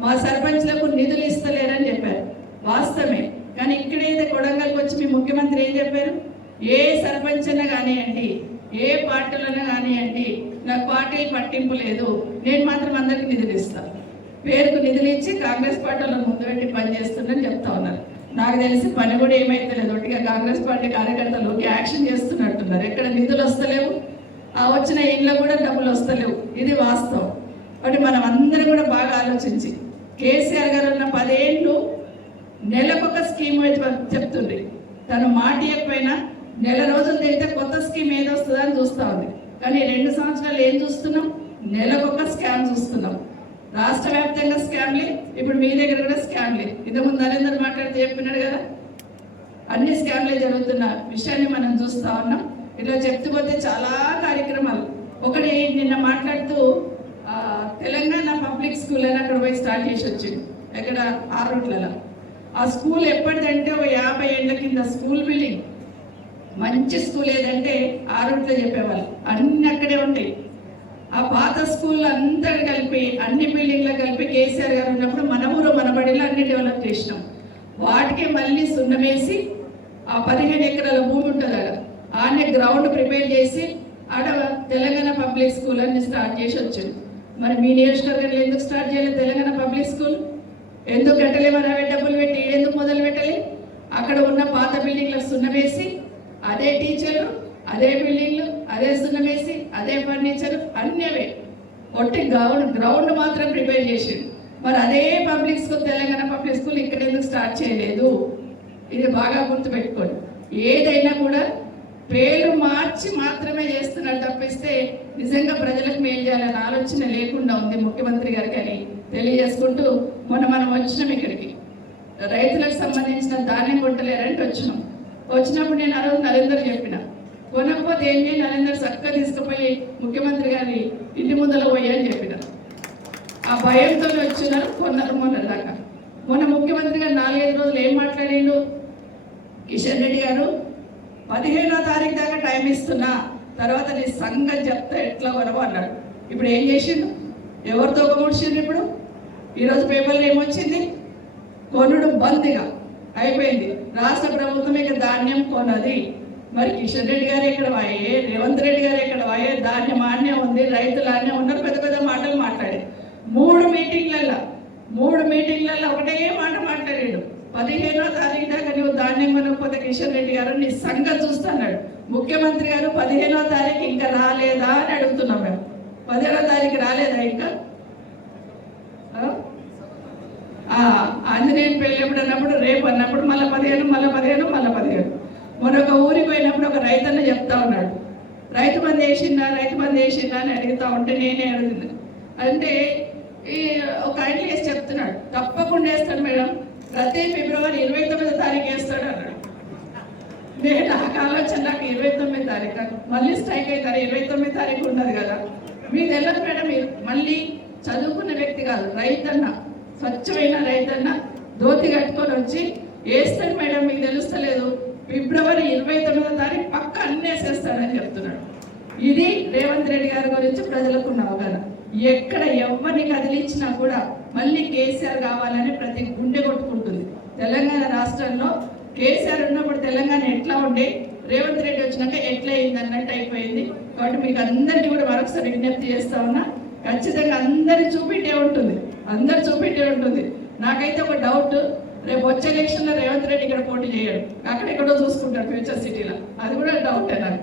మా సర్పంచ్లకు నిధులు ఇస్తలేరని చెప్పారు. వాస్తవమే. కానీ ఇక్కడైతే కొడంగల్కి వచ్చి మీ ముఖ్యమంత్రి ఏం చెప్పారు? ఏ సర్పంచ్ అయినా కానివ్వండి, ఏ పార్టీలైనా కానివ్వండి, నాకు పార్టీ పట్టింపు లేదు, నేను మాత్రం అందరికీ నిధులు ఇస్తాను. పేరుకు నిధులు ఇచ్చి కాంగ్రెస్ పార్టీలో ముందు పెట్టి పనిచేస్తుందని చెప్తా ఉన్నారు. నాకు తెలిసి పని కూడా ఏమైతే లేదు, ఒకటిగా కాంగ్రెస్ పార్టీ కార్యకర్తలు యాక్షన్ చేస్తున్నట్టున్నారు. ఎక్కడ నిధులు వస్తలేవు, ఆ వచ్చిన ఇంట్లో కూడా డబ్బులు వస్తలేవు. ఇది వాస్తవం. కాబట్టి మనం అందరం కూడా బాగా ఆలోచించి, కేసీఆర్ గారు ఉన్న 10 ఏళ్ళు నెలకొక స్కీమ్ చెప్తుంది. తను మాట ఇవ్వకపోయినా నెల రోజులు తిరిగితే కొత్త స్కీమ్ ఏదో వస్తుందా అని చూస్తూ ఉంది. కానీ 2 సంవత్సరాలు ఏం చూస్తున్నాం? నెలకొక స్కామ్ చూస్తున్నాం. రాష్ట్ర వ్యాప్తంగా స్కామ్లే, ఇప్పుడు మీ దగ్గర కూడా స్కామ్లే. ఇంతకుముందు నరేందర్ మాట్లాడితే చెప్పినాడు కదా, అన్ని స్కామ్లే జరుగుతున్న విషయాన్ని మనం చూస్తూ ఉన్నాం. ఇలా చెప్తుపోతే చాలా కార్యక్రమాలు. ఒకటి నిన్న మాట్లాడుతూ తెలంగాణ పబ్లిక్ స్కూల్ అని అక్కడ పోయి స్టార్ట్ చేసి వచ్చింది. ఎక్కడ? ఆరుట్లలో. ఆ స్కూల్ ఎప్పటిదంటే 50 ఏళ్ల కింద స్కూల్ బిల్డింగ్. మంచి స్కూల్ ఏదంటే ఆరుట్లో చెప్పేవాళ్ళు, అన్ని అక్కడే ఉంటాయి. ఆ పాత స్కూల్ అంతా కలిపి, అన్ని బిల్డింగ్లో కలిపి కేసీఆర్ గారు ఉన్నప్పుడు మన ఊరు మనబడిలో అన్ని డెవలప్ చేసినాం. వాటికే మళ్ళీ సున్నమేసి ఆ 15 ఎకరాల భూమి ఉంటుంది అక్కడ, ఆడనే గ్రౌండ్ ప్రిపేర్ చేసి ఆడ తెలంగాణ పబ్లిక్ స్కూల్ అని స్టార్ట్ చేసి వచ్చింది. మరి మీ నియోజకవర్గంలో ఎందుకు స్టార్ట్ చేయలేదు తెలంగాణ పబ్లిక్ స్కూల్? ఎందుకు కట్టలేమని అవే డబ్బులు పెట్టి ఎందుకు మొదలు పెట్టాలి? అక్కడ ఉన్న పాత బిల్డింగ్లకు సున్నమేసి, అదే టీచర్లు, అదే బిల్డింగ్లు, అదే సున్నమేసి, అదే ఫర్నిచర్, అన్నీ అవే. ఒట్టి గ్రౌండ్ మాత్రం ప్రిపేర్ చేసిండు. మరి అదే public school, Telangana public school ఇక్కడ ఎందుకు స్టార్ట్ చేయలేదు? ఇది బాగా గుర్తుపెట్టుకోండి. ఏదైనా కూడా పేరు మార్చి మాత్రమే చేస్తున్నారు తప్పిస్తే నిజంగా ప్రజలకు మేలు చేయాలనే ఆలోచన లేకుండా ఉంది ముఖ్యమంత్రి గారికి అని తెలియజేసుకుంటూ, మనం వచ్చినాం ఇక్కడికి, రైతులకు సంబంధించిన ధాన్యం కొట్టలేరంటే వచ్చినాం. వచ్చినప్పుడు నేను ఆ రోజు నరేందర్ చెప్పిన, కొనకపోతే ఏం చేయండి నరేందర్ చక్కగా తీసుకుపోయి ముఖ్యమంత్రి గారి ఇంటి ముందర పోయి అని చెప్పినారు. ఆ భయంతో వచ్చినారు, కొన్నారు మొన్న దాకా. మొన్న ముఖ్యమంత్రి గారు 4-5 రోజులు ఏం మాట్లాడిండు? కిషన్ రెడ్డి గారు 15వ తారీఖు దాకా టైం ఇస్తున్నా, తర్వాత నీ సంగతి చెప్తా ఎట్లా కొనవు అన్నాడు. ఇప్పుడు ఏం చేసిండు? ఎవరితో ఒక ముడిచిండు? ఇప్పుడు ఈరోజు పేపర్లో ఏమొచ్చింది? కొనుడు బంద్గా అయిపోయింది. రాష్ట్ర ప్రభుత్వం ఇక ధాన్యం కొనది. మరి కిషన్ రెడ్డి గారు ఎక్కడ వాయే, రేవంత్ రెడ్డి గారు ఎక్కడ వాయే? ధాన్యం ఆన్యం ఉంది, రైతులు ఆన్యం ఉన్నారు, పెద్ద పెద్ద మాటలు మాట్లాడి 3 మీటింగ్లలో ఒకటే మాట మాట్లాడాడు. 15వ తారీఖు దాకా నువ్వు ధాన్యం కొనకపోతే కిషన్ రెడ్డి గారు నీ సంగతి చూస్తున్నాడు. ముఖ్యమంత్రి గారు 15వ తారీఖు ఇంకా రాలేదా అని అడుగుతున్నాం మేము. 15వ తారీఖు రాలేదా ఇంకా? ఆంజనేయుని పెళ్ళి ఎప్పుడు అన్నప్పుడు రేపు అన్నప్పుడు మళ్ళీ 15 మరొక ఊరికి పోయినప్పుడు ఒక రైతన్న చెప్తా ఉన్నాడు, రైతు బంధు వేసిందా అని అడుగుతా ఉంటే నేనే అడుగుతుంది అంటే ఒక ఆయన వేసి చెప్తున్నాడు, తప్పకుండా వేస్తాడు మేడం, ప్రతి ఫిబ్రవరి 29వ తారీఖు వేస్తాడు అన్నాడు. నేను నాకు ఆలోచన, నాకు 29 తారీఖు మళ్ళీ స్ట్రైక్ అవుతారు, 29 తారీఖు ఉన్నది కదా. మీకు తెలియదు మేడం, మీరు మళ్ళీ చదువుకున్న వ్యక్తి కాదు, రైతన్న, స్వచ్ఛమైన రైతన్న ధోతి కట్టుకొని వచ్చి వేస్తాడు మేడం, మీకు తెలుస్తలేదు, ఫిబ్రవరి 29వ తారీఖు పక్క అన్నేసేస్తాడని చెప్తున్నాడు. ఇది రేవంత్ రెడ్డి గారి గురించి ప్రజలకు ఉన్న అవగాహన. ఎక్కడ ఎవరిని కదిలించినా కూడా మళ్ళీ కేసీఆర్ కావాలని ప్రతి గుండె కొట్టుకుంటుంది. తెలంగాణ రాష్ట్రంలో కేసీఆర్ ఉన్నప్పుడు తెలంగాణ ఎట్లా ఉండే, రేవంత్ రెడ్డి వచ్చినాక ఎట్లా అయింది అన్నట్టు అయిపోయింది. కాబట్టి మీకు అందరికీ కూడా మరొకసారి విజ్ఞప్తి చేస్తా ఉన్నా, ఖచ్చితంగా అందరు చూపెట్టే ఉంటుంది. నాకైతే ఒక డౌట్, రేపు వచ్చే ఎలక్షన్లో రేవంత్ రెడ్డి ఇక్కడ పోటీ చేయడు, అక్కడెక్కడో చూసుకుంటాడు ఫ్యూచర్ సిటీలో. అది కూడా డౌటే నాకు,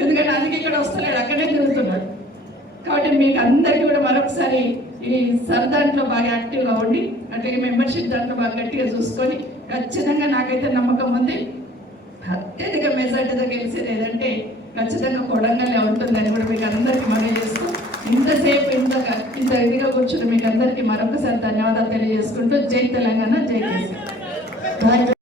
ఎందుకంటే అందుకే ఇక్కడ వస్తలేడు, అక్కడే తిరుగుతున్నాడు. కాబట్టి మీకు అందరికీ కూడా మరొకసారి ఈ దాంట్లో బాగా యాక్టివ్గా ఉండి, అట్లాగే మెంబర్షిప్ దాంట్లో బాగా గట్టిగా చూసుకొని, ఖచ్చితంగా నాకైతే నమ్మకం ఉంది అత్యధిక మెజార్టీతో గెలిచేది ఏదంటే ఖచ్చితంగా కొడంగల్లే ఉంటుందని కూడా మీకు అందరికీ మనవి చేస్తూ, ఇంతసేపు ఇంత ఇదిగా కూర్చుని మీకు అందరికీ మరొకసారి ధన్యవాదాలు తెలియజేసుకుంటూ, జై తెలంగాణ, జై కేసీఆర్.